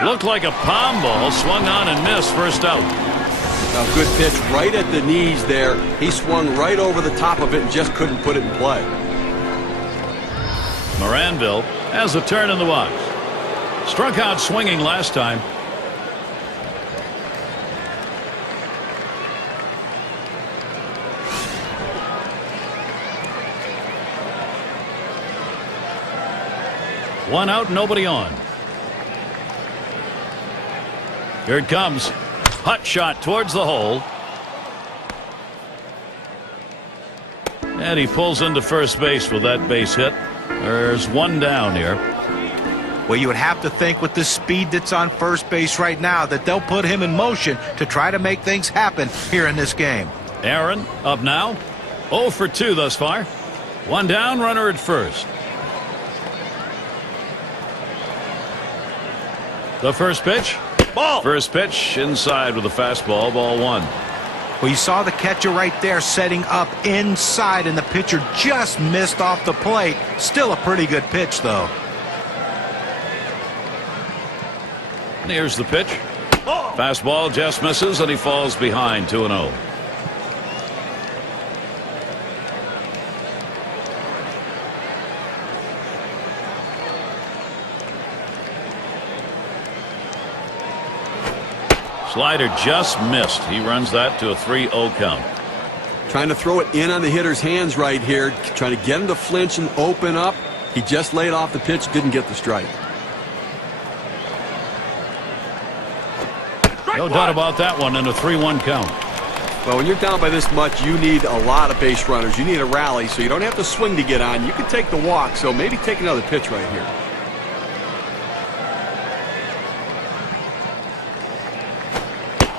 Looked like a palm ball, swung on and missed. First out. Now, good pitch right at the knees there. He swung right over the top of it and just couldn't put it in play. Moranville has a turn in the box. Struck out swinging last time. One out, nobody on. Here it comes. Hot shot towards the hole. And he pulls into first base with that base hit. There's one down here. Well, you would have to think with the speed that's on first base right now that they'll put him in motion to try to make things happen here in this game. Aaron up now. 0 for 2 thus far. One down, runner at first. The first pitch. Ball. First pitch inside with a fastball. Ball 1. Well, you saw the catcher right there setting up inside, and the pitcher just missed off the plate. Still a pretty good pitch, though. And here's the pitch. Fastball just misses, and he falls behind 2-0. Slider just missed. He runs that to a 3-0 count. Trying to throw it in on the hitter's hands right here. Trying to get him to flinch and open up. He just laid off the pitch. Didn't get the strike. No doubt about that one, and a 3-1 count. Well, when you're down by this much, you need a lot of base runners. You need a rally, so you don't have to swing to get on. You can take the walk, so maybe take another pitch right here.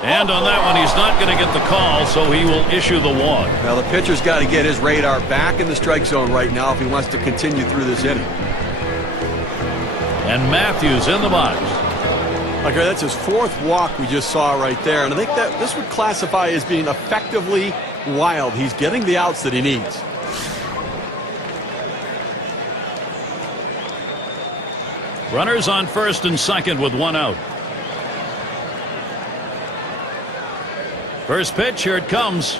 And on that one, he's not going to get the call, so he will issue the walk. Well, the pitcher's got to get his radar back in the strike zone right now if he wants to continue through this inning. And Matthews in the box. Okay, that's his 4th walk we just saw right there, and I think that this would classify as being effectively wild. He's getting the outs that he needs. Runners on first and second with one out. First pitch, here it comes.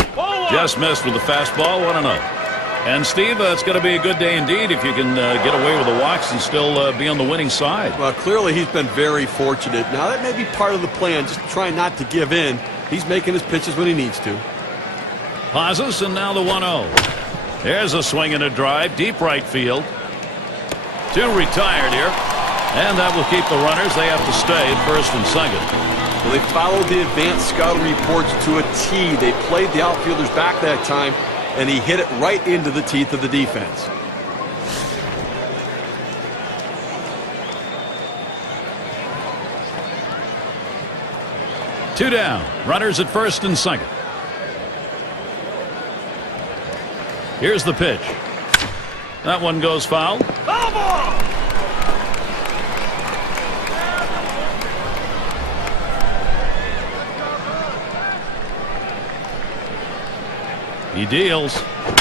Just missed with the fastball, 1-0. And Steve, it's going to be a good day indeed if you can get away with the walks and still be on the winning side. Well, clearly he's been very fortunate. Now that may be part of the plan, just trying not to give in. He's making his pitches when he needs to. Pauses, and now the 1-0. There's a swing and a drive, deep right field. 2 retired here. And that will keep the runners. They have to stay at first and second. Well, they followed the advanced scouting reports to a T. They played the outfielders back that time, and he hit it right into the teeth of the defense. Two down. Runners at first and second. Here's the pitch. That one goes foul. He deals.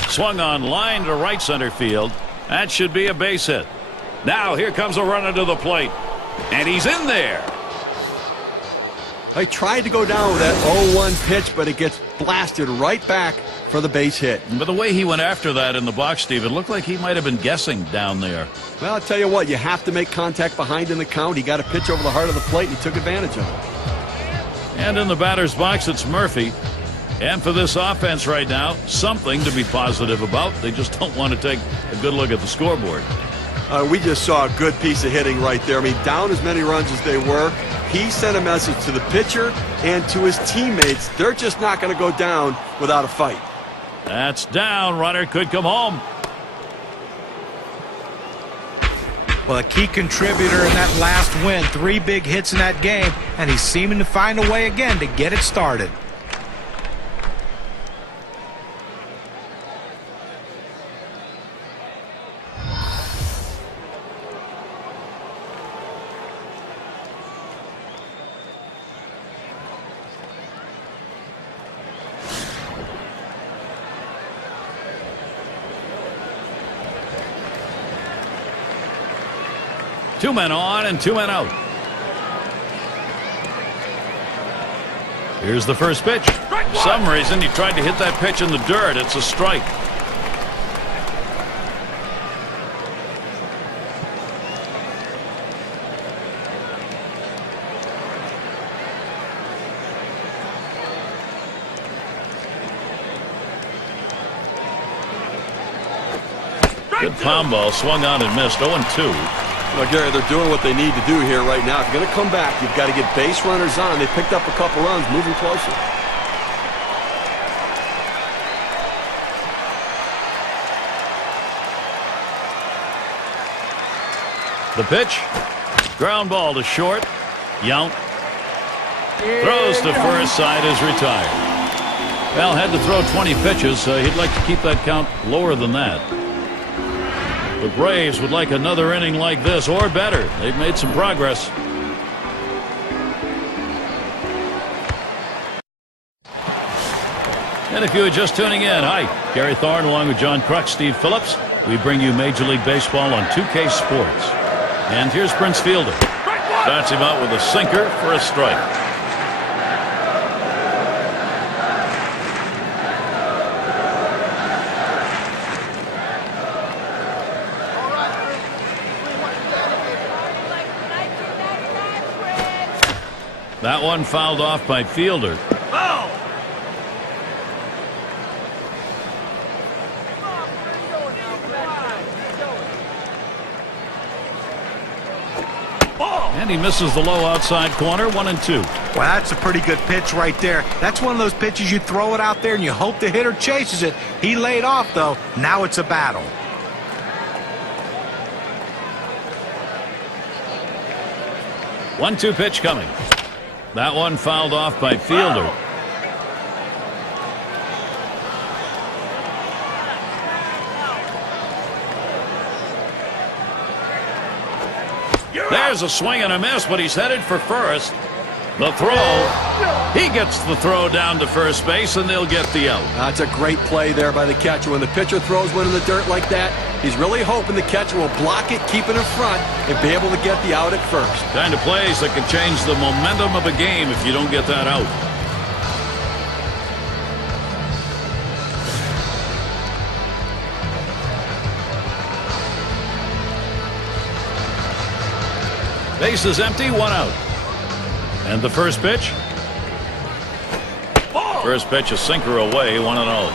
Swung on line to right center field. That should be a base hit. Now here comes a runner to the plate. And he's in there. I tried to go down with that 0-1 pitch, but it gets blasted right back for the base hit. But the way he went after that in the box, Steve, it looked like he might have been guessing down there. Well, I'll tell you what, you have to make contact behind in the count. He got a pitch over the heart of the plate, and he took advantage of it. And in the batter's box, it's Murphy. And for this offense right now, something to be positive about. They just don't want to take a good look at the scoreboard. We just saw a good piece of hitting right there. I mean, down as many runs as they were, he sent a message to the pitcher and to his teammates. They're just not going to go down without a fight. That's down. Runner could come home. Well, a key contributor in that last win. 3 big hits in that game, and he's seeming to find a way again to get it started. Two men on and 2 men out. Here's the first pitch. For some reason he tried to hit that pitch in the dirt. It's a strike. Good pound ball, swung on and missed. 0-2. Well, Gary, they're doing what they need to do here right now. If you're going to come back, you've got to get base runners on. They picked up a couple runs, moving closer. The pitch. Ground ball to short. Yount. Throws to first, side is retired. Well, had to throw 20 pitches. He'd like to keep that count lower than that. The Braves would like another inning like this or better. They've made some progress. And if you are just tuning in, hi, Gary Thorne along with John Kruk, Steve Phillips. We bring you Major League Baseball on 2K Sports. And here's Prince Fielder. Starts him out with a sinker for a strike. That one fouled off by Fielder. And he misses the low outside corner. 1-2. Well, that's a pretty good pitch right there. That's one of those pitches you throw it out there and you hope the hitter chases it. He laid off, though. Now it's a battle. One-two pitch coming. That one fouled off by Fielder. There's a swing and a miss, but he's headed for first. The throw. He gets the throw down to first base, and they'll get the out. That's a great play there by the catcher. When the pitcher throws one in the dirt like that, he's really hoping the catcher will block it, keep it in front, and be able to get the out at first. Kind of plays that can change the momentum of a game if you don't get that out. Base is empty, one out. And the first pitch? First pitch, a sinker away, 1-0.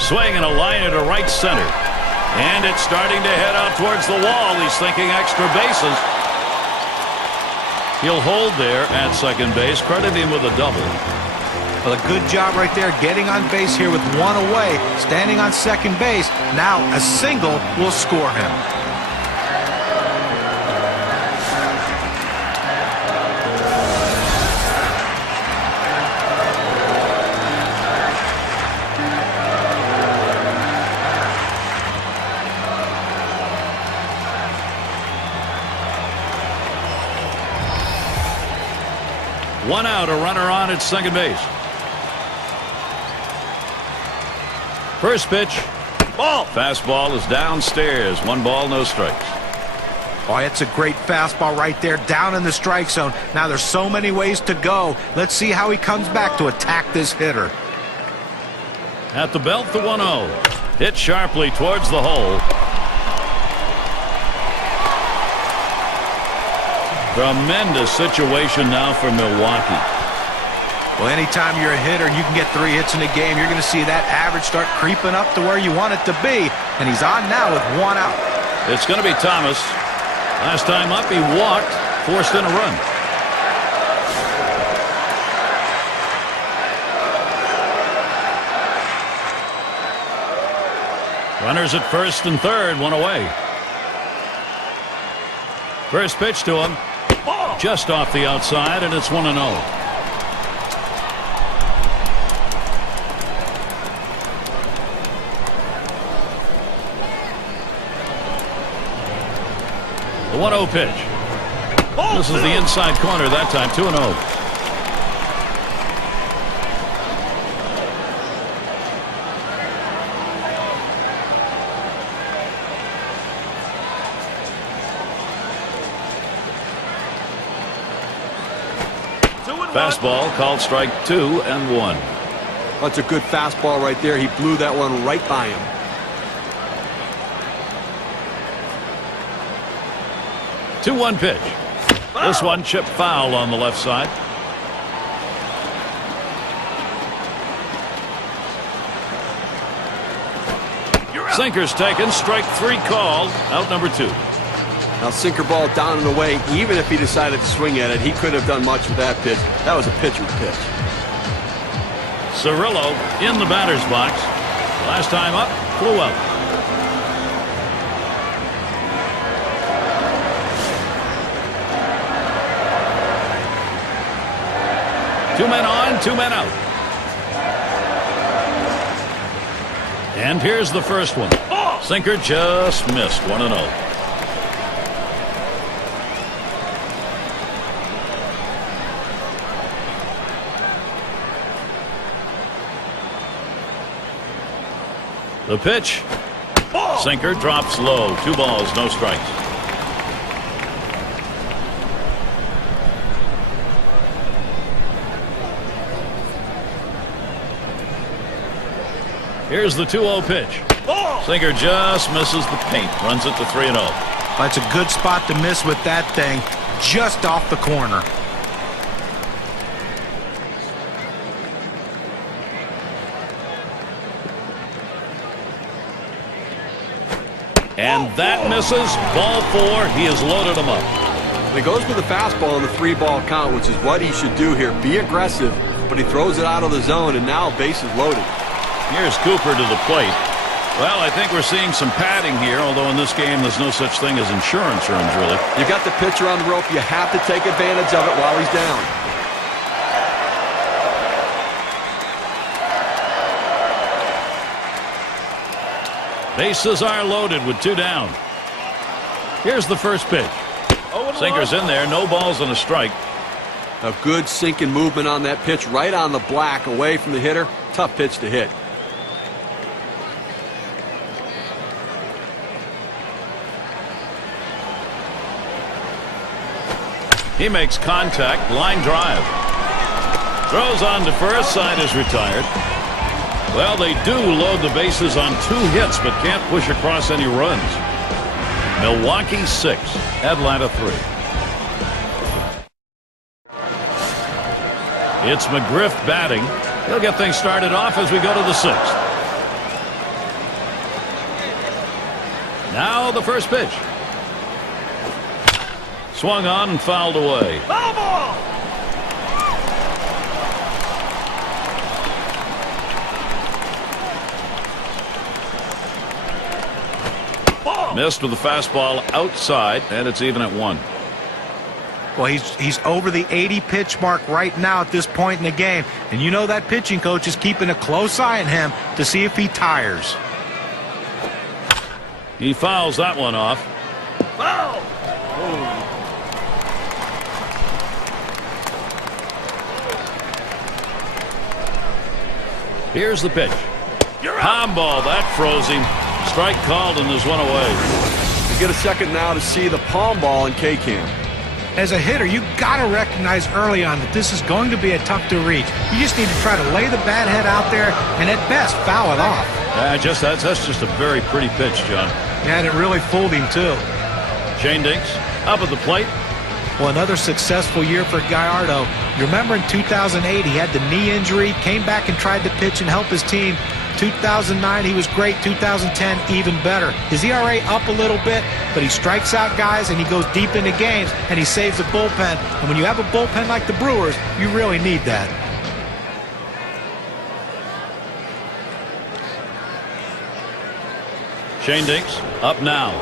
Swing and a liner to right center. And it's starting to head out towards the wall. He's thinking extra bases. He'll hold there at second base. Credit him with a double. Well, a good job right there getting on base here with one away, standing on second base. Now a single will score him. One out, a runner on at second base. First pitch. Ball. Fastball is downstairs. 1 ball, no strikes. Oh, it's a great fastball right there down in the strike zone. Now there's so many ways to go. Let's see how he comes back to attack this hitter. At the belt, the 1-0. Hit sharply towards the hole. Tremendous situation now for Milwaukee. Well, anytime you're a hitter and you can get 3 hits in a game, you're going to see that average start creeping up to where you want it to be. And he's on now with 1 out. It's going to be Thomas. Last time up, he walked, forced in a run. Runners at first and third, 1 away. First pitch to him. Just off the outside, and it's 1-0. The 1-0 pitch. This is the inside corner that time, 2-0. Fastball called strike 2 and 1. That's a good fastball right there. He blew that one right by him. Two-one pitch. This one chipped foul on the left side. Sinker's taken. Strike 3 called. Out number 2. Now sinker ball down and away. Even if he decided to swing at it, he couldn't have done much with that pitch. That was a pitcher's pitch. Cirillo in the batter's box. Last time up, flew out. Two men on, 2 men out. And here's the first one. Sinker just missed. 1-0. The pitch. Sinker drops low. 2 balls, no strikes. Here's the 2-0 pitch. Sinker just misses the paint. Runs it to 3-0. That's a good spot to miss with that thing. Just off the corner. And that misses. Ball 4. He has loaded him up. He goes with the fastball in the 3-ball count, which is what he should do here. Be aggressive, but he throws it out of the zone, and now bases loaded. Here's Cooper to the plate. Well, I think we're seeing some padding here, although in this game there's no such thing as insurance runs, really. You got the pitcher on the rope. You have to take advantage of it while he's down. Bases are loaded with 2 down. Here's the first pitch. Sinker's in there. No balls and a strike. A good sinking movement on that pitch, right on the black, away from the hitter. Tough pitch to hit. He makes contact. Line drive. Throws on to first. Side is retired. Well, they do load the bases on 2 hits, but can't push across any runs. Milwaukee 6, Atlanta 3. It's McGriff batting. He'll get things started off as we go to the 6th. Now the first pitch. Swung on and fouled away. Foul ball! Missed with the fastball outside, and it's even at 1. Well, he's over the 80 pitch mark right now at this point in the game. And you know that pitching coach is keeping a close eye on him to see if he tires. He fouls that one off. Foul! Here's the pitch. Palm ball. That froze him. Strike called, and there's 1 away. You get a second now to see the palm ball in K-Cam. As a hitter, you got to recognize early on that this is going to be a tough to reach. You just need to try to lay the bat head out there and at best foul it off. That's just a very pretty pitch, John. Yeah, and it really fooled him too. Shane Dinks up at the plate. Well, another successful year for Gallardo. You remember in 2008 he had the knee injury, came back and tried to pitch and help his team. 2009 he was great. 2010 even better. His ERA up a little bit, but he strikes out guys and he goes deep into games and he saves the bullpen. And when you have a bullpen like the Brewers, you really need that. Shane Dinks up now.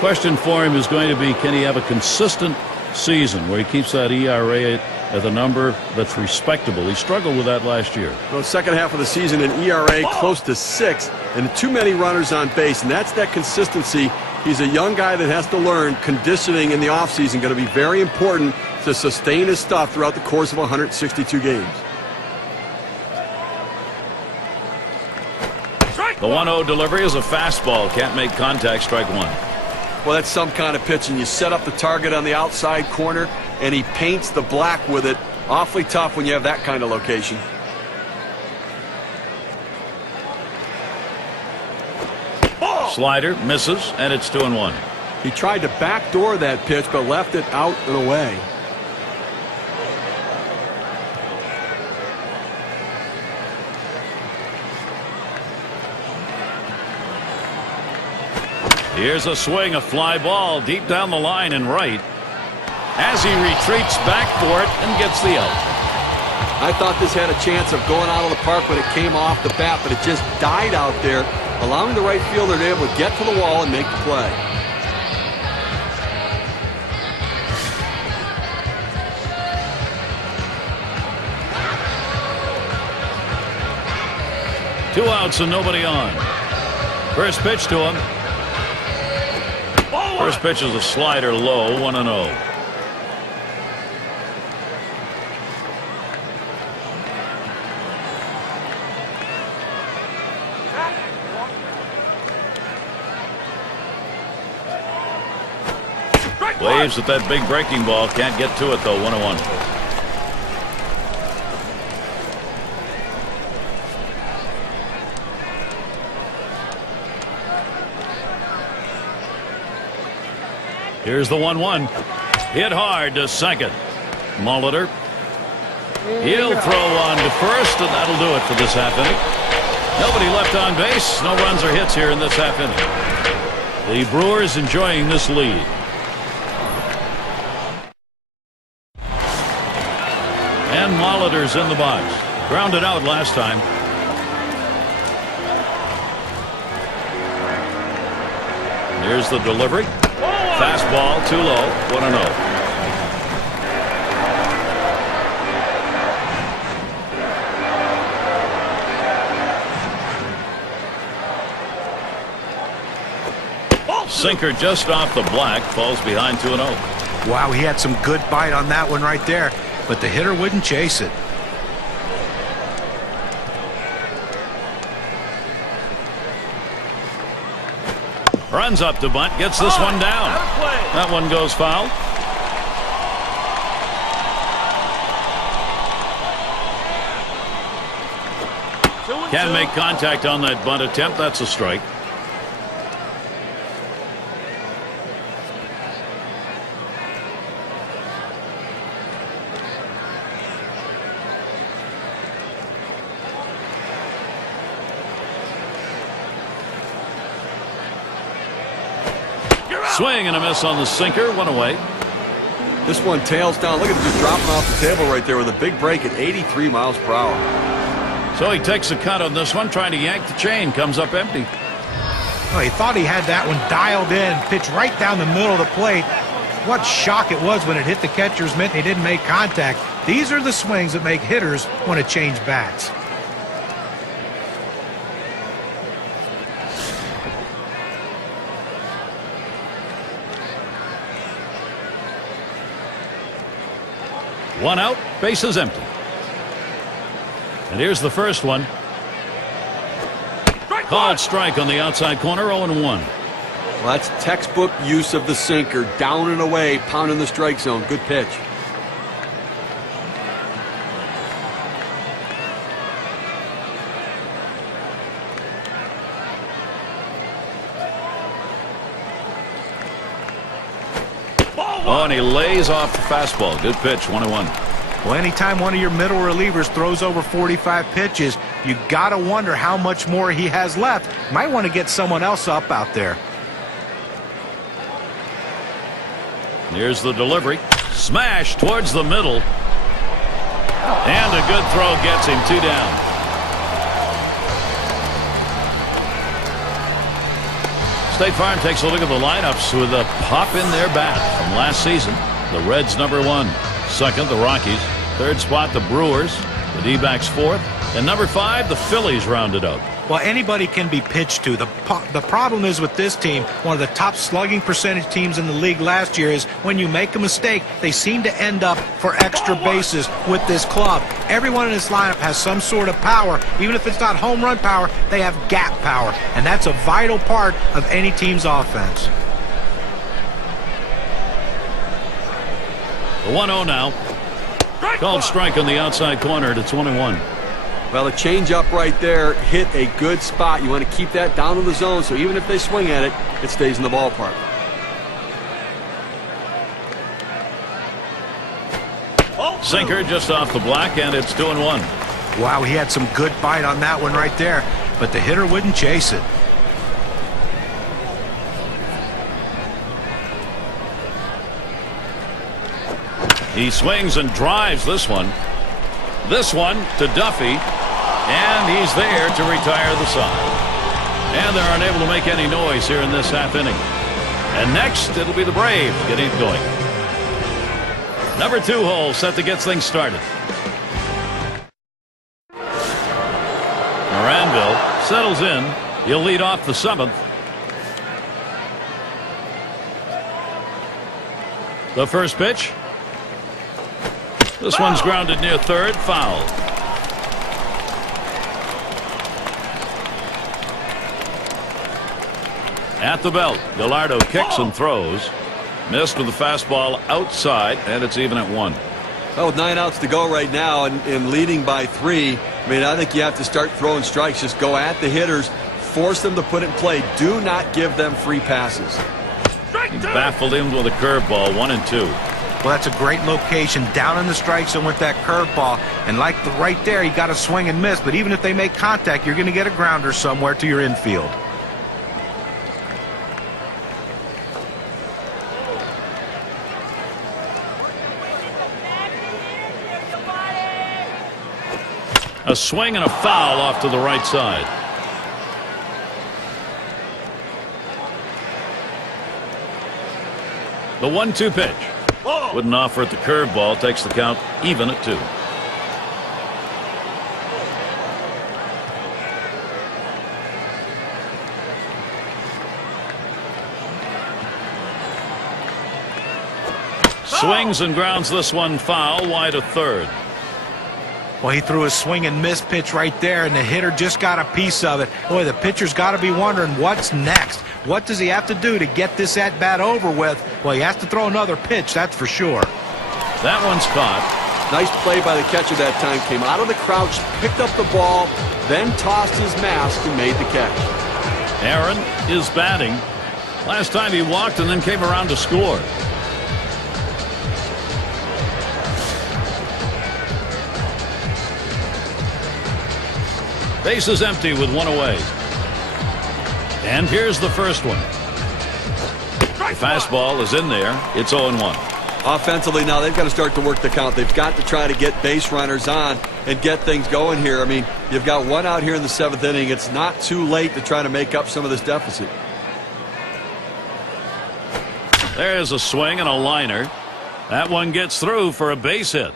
Question for him is going to be, can he have a consistent season where he keeps that ERA at the number that's respectable? He struggled with that last year. Well, second half of the season, an ERA close to 6 and too many runners on base, and that's that consistency. He's a young guy that has to learn. Conditioning in the offseason going to be very important to sustain his stuff throughout the course of 162 games. The 1-0 delivery is a fastball. Can't make contact. Strike 1. Well, that's some kind of pitch, and you set up the target on the outside corner, and he paints the black with it. Awfully tough when you have that kind of location. Slider misses, and it's 2-1. He tried to backdoor that pitch, but left it out and away. Here's a swing, a fly ball deep down the line and right. As he retreats back for it and gets the out. I thought this had a chance of going out of the park when it came off the bat, but it just died out there, allowing the right fielder to be able to get to the wall and make the play. Two outs and nobody on. First pitch to him. First pitch is a slider low, 1-0. Waves at that big breaking ball. Can't get to it, though. 1-1. Here's the 1-1. Hit hard to second. Molitor. He'll throw on to first, and that'll do it for this half inning. Nobody left on base. No runs or hits here in this half inning. The Brewers enjoying this lead. And Molitor's in the box. Grounded out last time. Here's the delivery. Fastball too low. 1-0. Sinker just off the black. Falls behind 2-0. Wow, he had some good bite on that one right there, but the hitter wouldn't chase it. Runs up to bunt, gets this one down. That one goes foul. Can't make contact on that bunt attempt. That's a strike. Swing and a miss on the sinker. One away. This one tails down. Look at it just dropping off the table right there with a big break at 83 miles per hour. So he takes a cut on this one, trying to yank the chain. Comes up empty. Oh, he thought he had that one dialed in, pitched right down the middle of the plate. What shock it was when it hit the catcher's mitt and he didn't make contact. These are the swings that make hitters want to change bats. One out, bases empty. And here's the first one. Called strike on the outside corner, 0-1. Well, that's textbook use of the sinker. Down and away, pounding the strike zone. Good pitch. Oh, and he lays off the fastball. Good pitch, 1-1. Well, anytime one of your middle relievers throws over 45 pitches, you got to wonder how much more he has left. Might want to get someone else up out there. Here's the delivery. Smash towards the middle. And a good throw gets him 2 down. State Farm takes a look at the lineups with a pop in their bat from last season. The Reds #1. Second, the Rockies. Third spot, the Brewers. The D-backs 4th. And #5, the Phillies rounded out. Well, anybody can be pitched to. The problem is with this team, one of the top slugging percentage teams in the league last year, is when you make a mistake, they seem to end up for extra bases with this club. Everyone in this lineup has some sort of power. Even if it's not home run power, they have gap power. And that's a vital part of any team's offense. The 1-0 now. Called strike on the outside corner. It's 1-1. Well, the changeup right there hit a good spot. You want to keep that down in the zone, so even if they swing at it, it stays in the ballpark. Sinker just off the black, and it's 2-1. Wow, he had some good bite on that one right there, but the hitter wouldn't chase it. He swings and drives this one. This one to Duffy. And he's there to retire the side. And they're unable to make any noise here in this half inning. And next, it'll be the Braves getting it going. Number 2 hole set to get things started. Moranville settles in. He'll lead off the 7th. The first pitch. This one's grounded near third. Foul. At the belt, Gallardo kicks and throws. Missed with the fastball outside, and it's even at 1. Well, with 9 outs to go right now and leading by 3, I mean, I think you have to start throwing strikes. Just go at the hitters, force them to put it in play. Do not give them free passes. He baffled him with a curveball, 1-2. Well, that's a great location down in the strike zone with that curveball. And like right there, you got to swing and miss. But even if they make contact, you're going to get a grounder somewhere to your infield. A swing and a foul off to the right side. The 1-2 pitch. Wouldn't offer at the curveball. Takes the count even at 2. Swings and grounds this one foul wide of third. Well, he threw a swing and miss pitch right there, and the hitter just got a piece of it. Boy, the pitcher's got to be wondering what's next. What does he have to do to get this at-bat over with? Well, he has to throw another pitch, that's for sure. That one's caught. Nice play by the catcher that time. Came out of the crouch, picked up the ball, then tossed his mask and made the catch. Aaron is batting. Last time he walked and then came around to score. Base is empty with 1 away. And here's the first one. The fastball is in there. It's 0-1. Offensively now they've got to start to work the count. They've got to try to get base runners on and get things going here. I mean, you've got 1 out here in the 7th inning. It's not too late to try to make up some of this deficit. There's a swing and a liner. That one gets through for a base hit.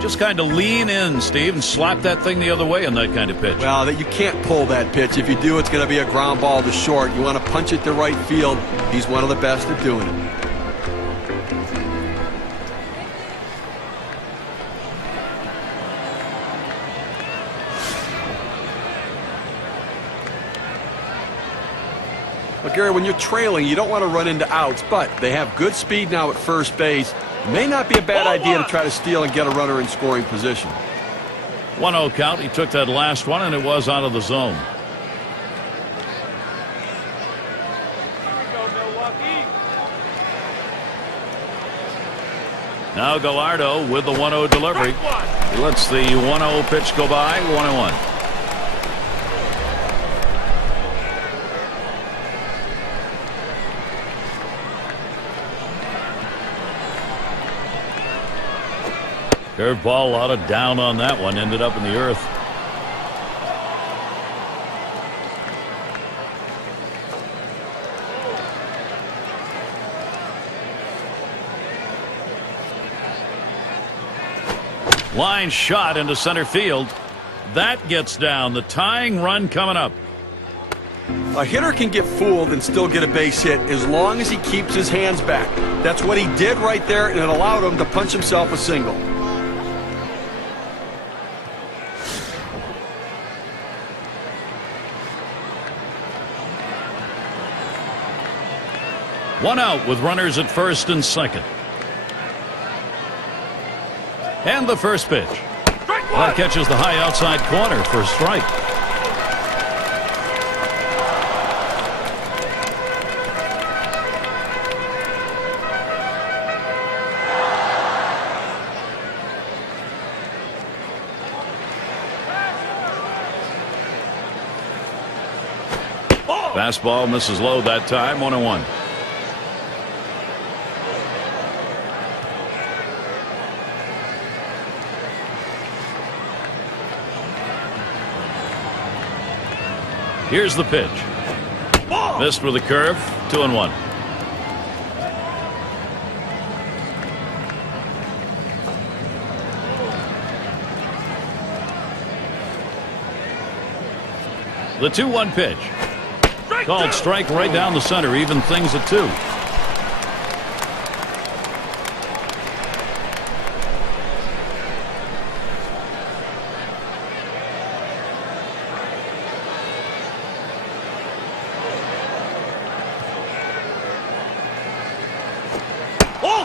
Just kind of lean in, Steve, and slap that thing the other way on that kind of pitch. Well, you can't pull that pitch. If you do, it's going to be a ground ball to short. You want to punch it to right field. He's one of the best at doing it. Well, Gary, when you're trailing, you don't want to run into outs, but they have good speed now at first base. It may not be a bad idea to try to steal and get a runner in scoring position. 1-0 count. He took that last one, and it was out of the zone. Now Gallardo with the 1-0 delivery. He lets the 1-0 pitch go by. 1-1. Curveball, a lot of down on that one. Ended up in the earth. Line shot into center field. That gets down. The tying run coming up. A hitter can get fooled and still get a base hit as long as he keeps his hands back. That's what he did right there, and it allowed him to punch himself a single. One out with runners at first and second. And the first pitch. That catches the high outside corner for a strike. Fastball misses low that time. 1-1. Here's the pitch. Missed with a curve. 2-1. The 2-1 pitch. Called strike right down the center. Even things at 2.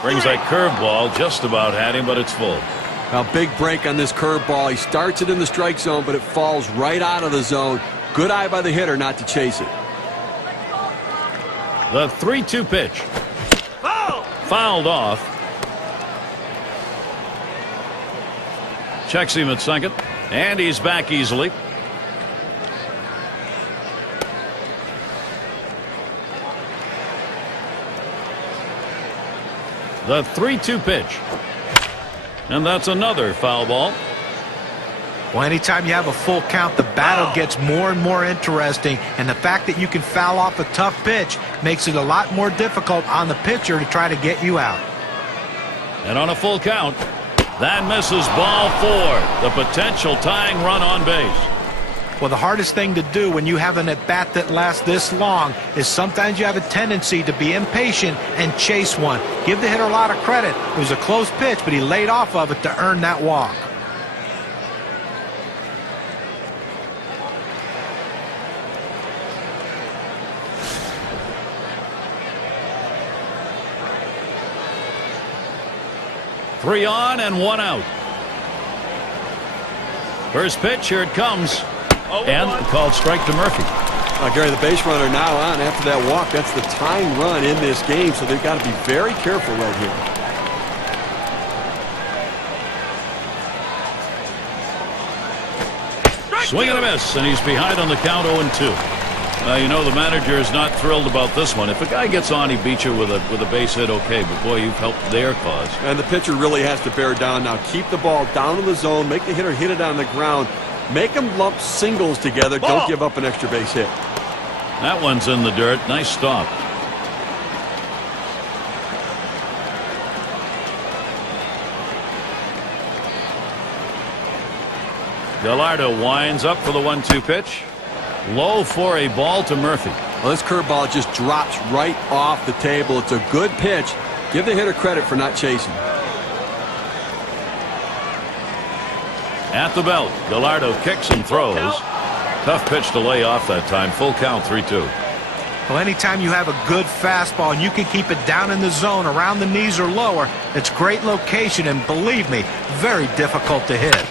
Brings that curveball. Just about had him, but it's full. Now, big break on this curveball. He starts it in the strike zone, but it falls right out of the zone. Good eye by the hitter not to chase it. The 3-2 pitch. Fouled off. Checks him at second, and he's back easily. The 3-2 pitch. And that's another foul ball. Well, anytime you have a full count, the battle gets more and more interesting, and the fact that you can foul off a tough pitch makes it a lot more difficult on the pitcher to try to get you out. And on a full count, that misses ball 4. The potential tying run on base. Well, the hardest thing to do when you have an at-bat that lasts this long is sometimes you have a tendency to be impatient and chase one. Give the hitter a lot of credit. It was a close pitch, but he laid off of it to earn that walk. Three on and 1 out. First pitch, here it comes. And called strike to Murphy. Gary, the base runner now on after that walk. That's the tying run in this game, so they've got to be very careful right here. Swing and a miss, and he's behind on the count 0-2. You know, the manager is not thrilled about this one. If a guy gets on, he beats you with a base hit, okay, but boy, you've helped their cause. And the pitcher really has to bear down now. Keep the ball down in the zone, make the hitter hit it on the ground, make them lump singles together. Don't give up an extra base hit. That one's in the dirt. Nice stop. Gallardo winds up for the 1-2 pitch. Low for a ball to Murphy. Well, this curveball just drops right off the table. It's a good pitch. Give the hitter credit for not chasing. At the belt, Gallardo kicks and throws. Tough pitch to lay off that time. Full count, 3-2. Well, anytime you have a good fastball and you can keep it down in the zone around the knees or lower, it's great location, and believe me, very difficult to hit.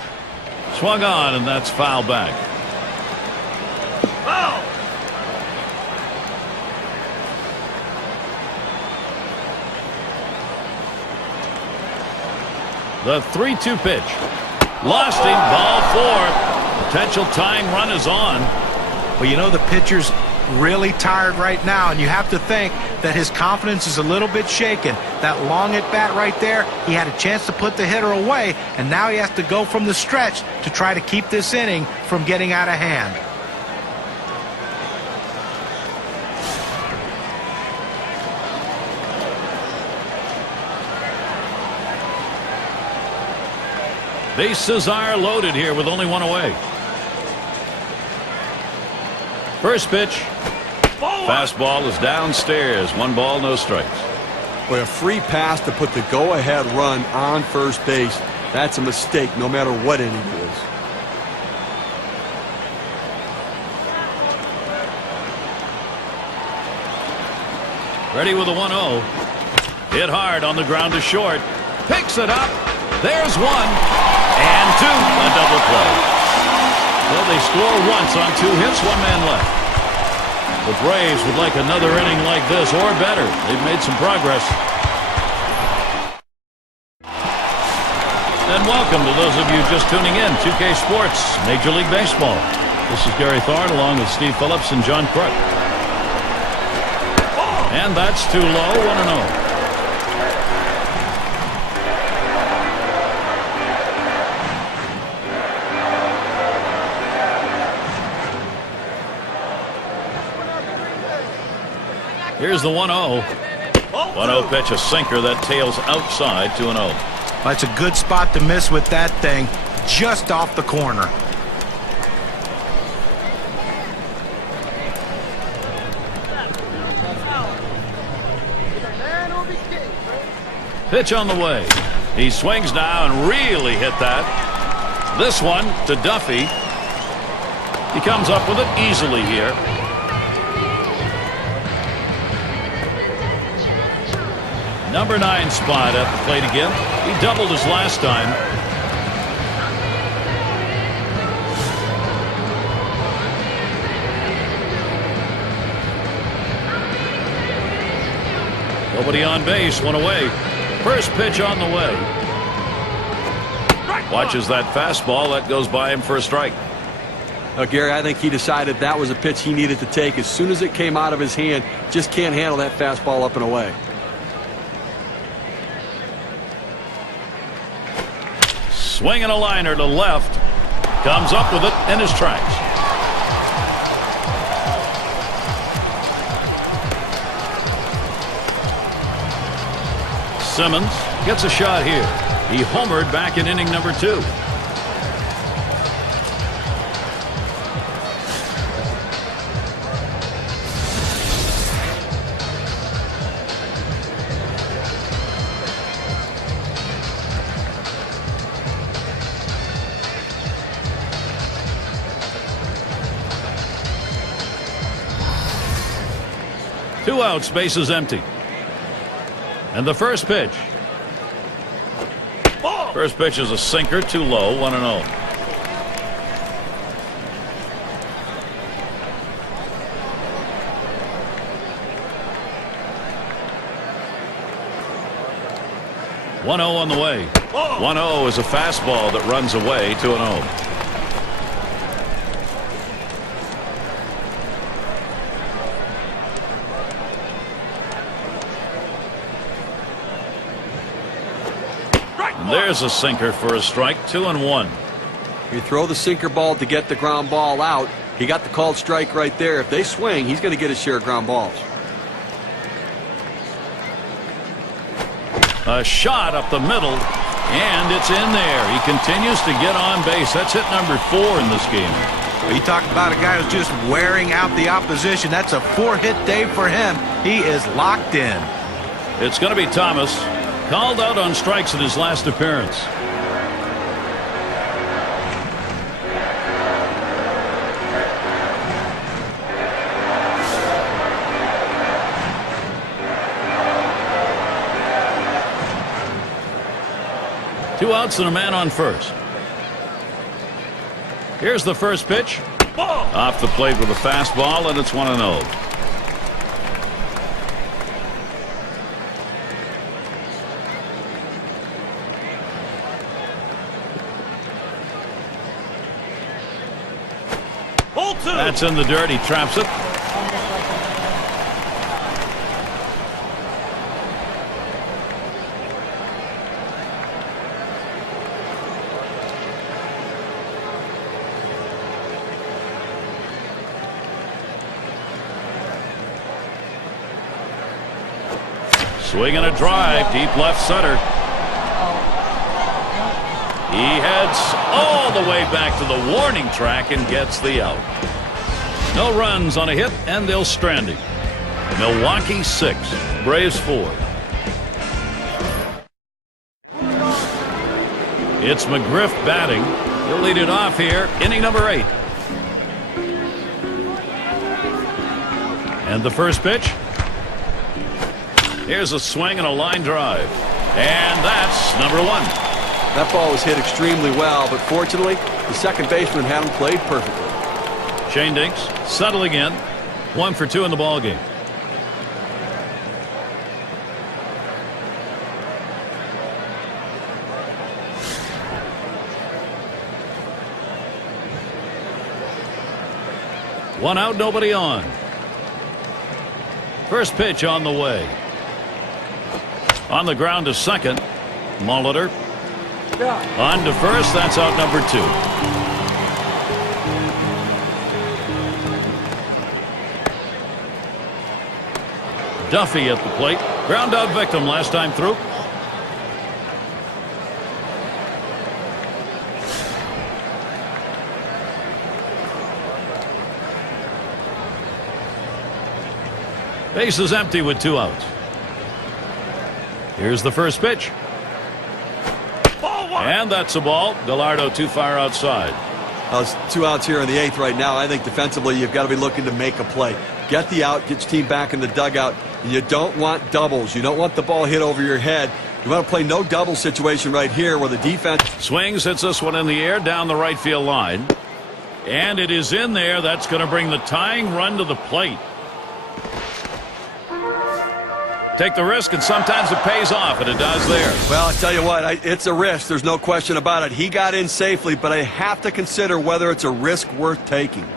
Swung on, and that's foul back. The 3-2 pitch. Lost him. Ball 4. Potential tying run is on. Well, you know, the pitcher's really tired right now, and you have to think that his confidence is a little bit shaken. That long at bat right there, he had a chance to put the hitter away, and now he has to go from the stretch to try to keep this inning from getting out of hand. Bases are loaded here with only 1 away. First pitch. Fastball is downstairs. 1 ball, no strikes. Boy, a free pass to put the go-ahead run on first base. That's a mistake no matter what inning it is. Ready with a 1-0. Hit hard on the ground to short. Picks it up. There's 1 and 2. A double play. Well, they score once on 2 hits. 1 man left. The Braves would like another inning like this or better. They've made some progress. And welcome to those of you just tuning in. 2K Sports, Major League Baseball. This is Gary Thorne along with Steve Phillips and John Crook. And that's too low. 1-0. Here's the 1-0. 1-0 pitch, a sinker that tails outside 2-0. That's a good spot to miss with that thing, just off the corner. Pitch on the way. He swings now and really hit that. This one to Duffy. He comes up with it easily here. Number 9 spot at the plate again. He doubled his last time. Nobody on base, one away. First pitch on the way. Watches that fastball. That goes by him for a strike. Now, Gary, I think he decided that was a pitch he needed to take as soon as it came out of his hand. Just can't handle that fastball up and away. Swinging a liner to left. Comes up with it in his tracks. Simmons gets a shot here. He homered back in inning number 2. Two outs, bases empty. And the first pitch. First pitch is a sinker, too low, 1-0. On the way. 1-0 is a fastball that runs away, 2-0. There's a sinker for a strike, 2-1. You throw the sinker ball to get the ground ball out. He got the called strike right there. If they swing, he's going to get his share of ground balls. A shot up the middle, and it's in there. He continues to get on base. That's hit number 4 in this game. You talk about a guy who's just wearing out the opposition. That's a 4-hit day for him. He is locked in. It's going to be Thomas. Called out on strikes in his last appearance. Two outs and a man on first. Here's the first pitch. Off the plate with a fastball, and it's 1-0. That's in the dirt. He traps it. Swinging a drive, deep left center. He heads all the way back to the warning track and gets the out. No runs on a hit, and they'll strand him. Milwaukee 6, Braves 4. It's McGriff batting. He'll lead it off here, inning number 8. And the first pitch. Here's a swing and a line drive. And that's number 1. That ball was hit extremely well, but fortunately, the second baseman had him played perfectly. Shane Dinks settling in. 1 for 2 in the ball game. One out, nobody on. First pitch on the way. On the ground to second. Molitor. On to first. That's out number 2. Duffy at the plate. Ground out victim last time through. Base is empty with 2 outs. Here's the first pitch. And that's a ball. Gallardo too far outside. It's 2 outs here in the 8th right now. I think defensively you've got to be looking to make a play. Get the out, get your team back in the dugout. You don't want doubles. You don't want the ball hit over your head. You want to play no double situation right here where the defense swings, hits this one in the air down the right field line. And it is in there. That's going to bring the tying run to the plate. Take the risk, and sometimes it pays off, and it does there. Well, I tell you what, it's a risk. There's no question about it. He got in safely, but I have to consider whether it's a risk worth taking.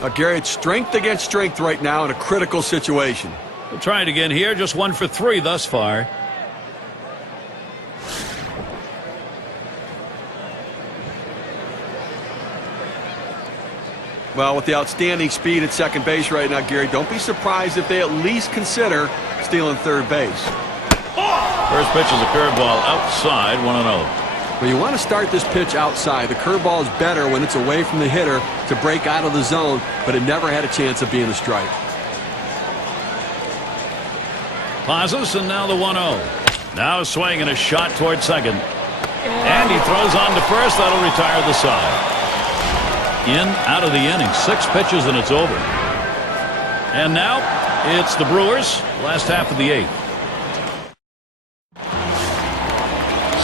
Now, Gary, it's strength against strength right now in a critical situation. We'll try it again here. Just 1 for 3 thus far. Well, with the outstanding speed at second base right now, Gary, don't be surprised if they at least consider stealing third base. First pitch is a curveball outside, 1-0. Well, you want to start this pitch outside. The curveball is better when it's away from the hitter to break out of the zone, but it never had a chance of being a strike. Pauses, and now the 1-0. Now a swing and a shot toward second. And he throws on to first. That'll retire the side. In, out of the inning. 6 pitches and it's over. And now it's the Brewers. Last half of the 8th.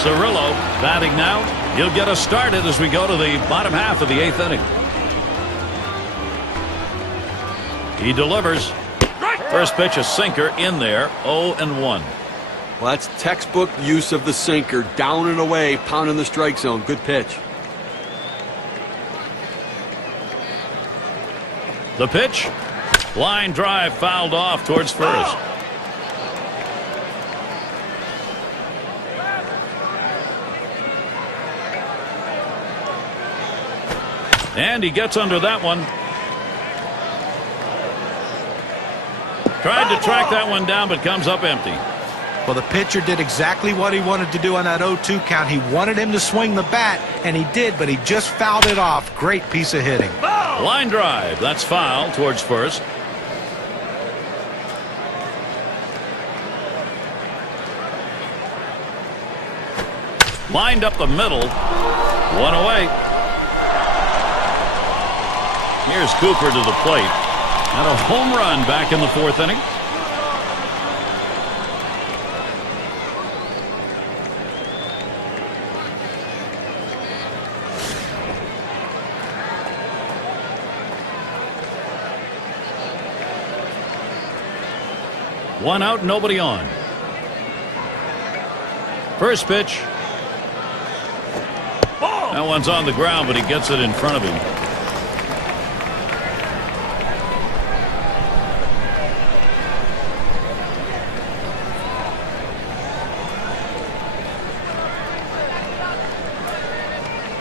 Cirillo batting now. He'll get us started as we go to the bottom half of the 8th inning. He delivers. First pitch, a sinker in there. 0-1. Well, that's textbook use of the sinker. Down and away, pounding the strike zone. Good pitch. The pitch. Line drive fouled off towards first. And he gets under that one. Tried to track that one down, but comes up empty. Well, the pitcher did exactly what he wanted to do on that 0-2 count. He wanted him to swing the bat, and he did, but he just fouled it off. Great piece of hitting. Line drive. That's foul towards first. Lined up the middle. 1 away. Here's Cooper to the plate. And a home run back in the 4th inning. One out, nobody on. First pitch. That one's on the ground, but he gets it in front of him.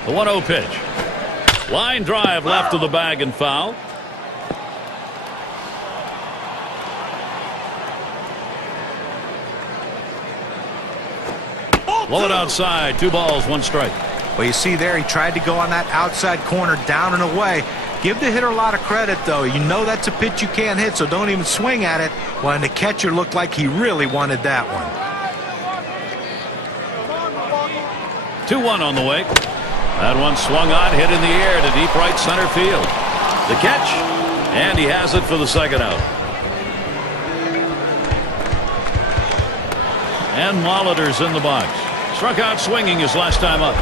The 1-0 pitch. Line drive left of the bag and foul. Blow it outside. 2 balls, 1 strike. Well, you see there, he tried to go on that outside corner, down and away. Give the hitter a lot of credit, though. You know that's a pitch you can't hit, so don't even swing at it. Well, and the catcher looked like he really wanted that one. 2-1 on the way. That one swung on, hit in the air to deep right center field. The catch, and he has it for the 2nd out. And Molitor's in the box. Struck out swinging his last time up.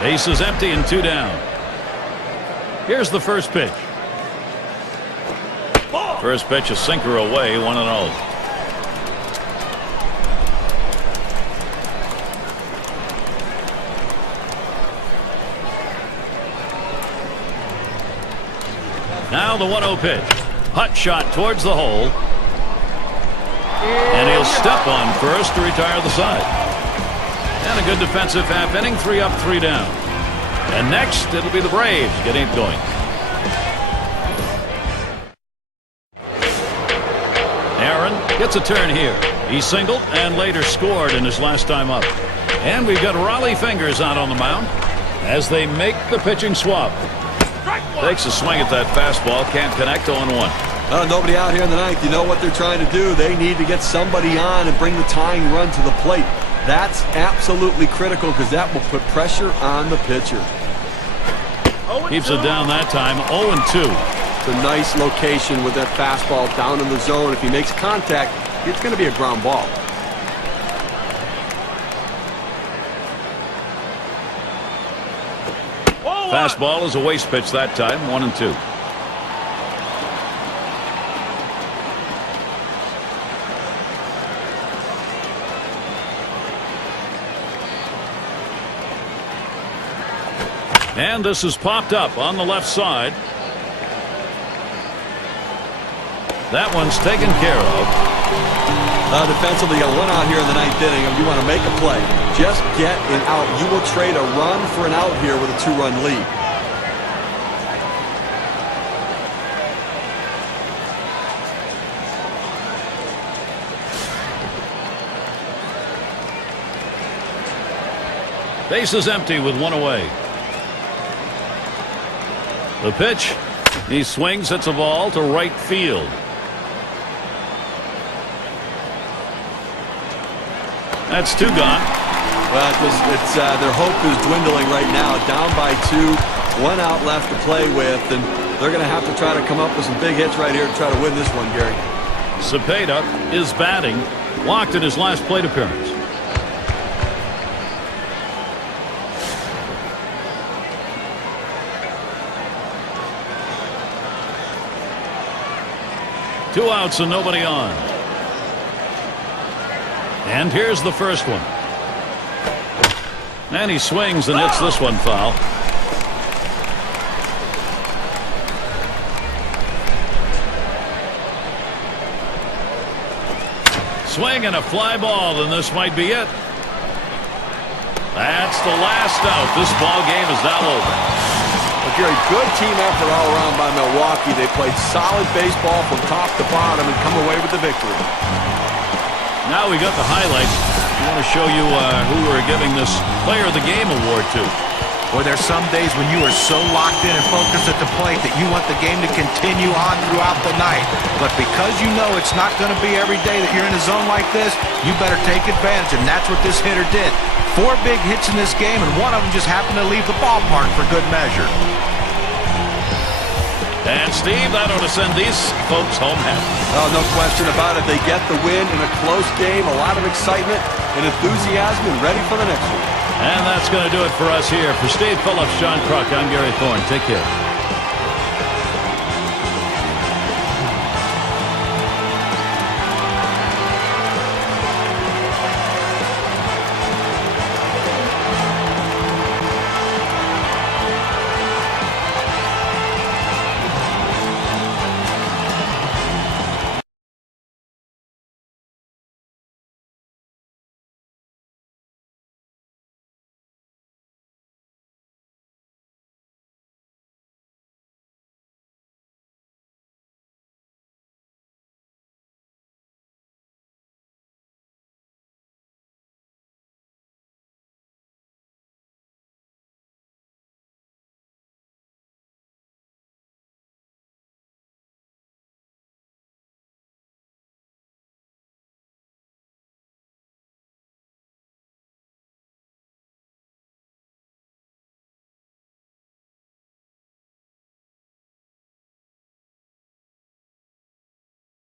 Base is empty and 2 down. Here's the first pitch. First pitch, a sinker away, 1-0. Now the 1-0 pitch. Hot shot towards the hole. And he'll step on first to retire the side. And a good defensive half inning. 3 up, 3 down. And next, it'll be the Braves getting it going. Aaron gets a turn here. He singled and later scored in his last time up. And we've got Raleigh Fingers out on the mound as they make the pitching swap. Takes a swing at that fastball. Can't connect. 0-1. Nobody out here in the ninth. You know what they're trying to do. They need to get somebody on and bring the tying run to the plate. That's absolutely critical because that will put pressure on the pitcher. Keeps it down that time. 0-2. It's a nice location with that fastball down in the zone. If he makes contact, it's going to be a ground ball. Fastball is a waste pitch that time. 1-2. And this is popped up on the left side. That one's taken care of. Defensively, you got one out here in the ninth inning. If you want to make a play, just get an out. You will trade a run for an out here with a 2-run lead. Base is empty with 1 away. The pitch. He swings. Hits a ball to right field. That's 2 gone. Well, their hope is dwindling right now. Down by 2, 1 out left to play with, and they're going to have to try to come up with some big hits right here to try to win this one, Gary. Cepeda is batting. Walked in his last plate appearance. Two outs and nobody on. And here's the first one. And he swings and hits this one foul. Swing and a fly ball, and this might be it. That's the last out. This ball game is now over. Well, Gary, good team effort all around by Milwaukee. They played solid baseball from top to bottom and come away with the victory. Now we got the highlights. We want to show you who we're giving this Player of the Game award to. Boy, there's some days when you are so locked in and focused at the plate that you want the game to continue on throughout the night. But because you know it's not going to be every day that you're in a zone like this, you better take advantage, and that's what this hitter did. 4 big hits in this game, and one of them just happened to leave the ballpark for good measure. And Steve, that ought to send these folks home happy. Oh, no question about it. They get the win in a close game, a lot of excitement and enthusiasm, and ready for the next one. And that's going to do it for us here. For Steve Phillips, John Kruk, I'm Gary Thorne. Take care.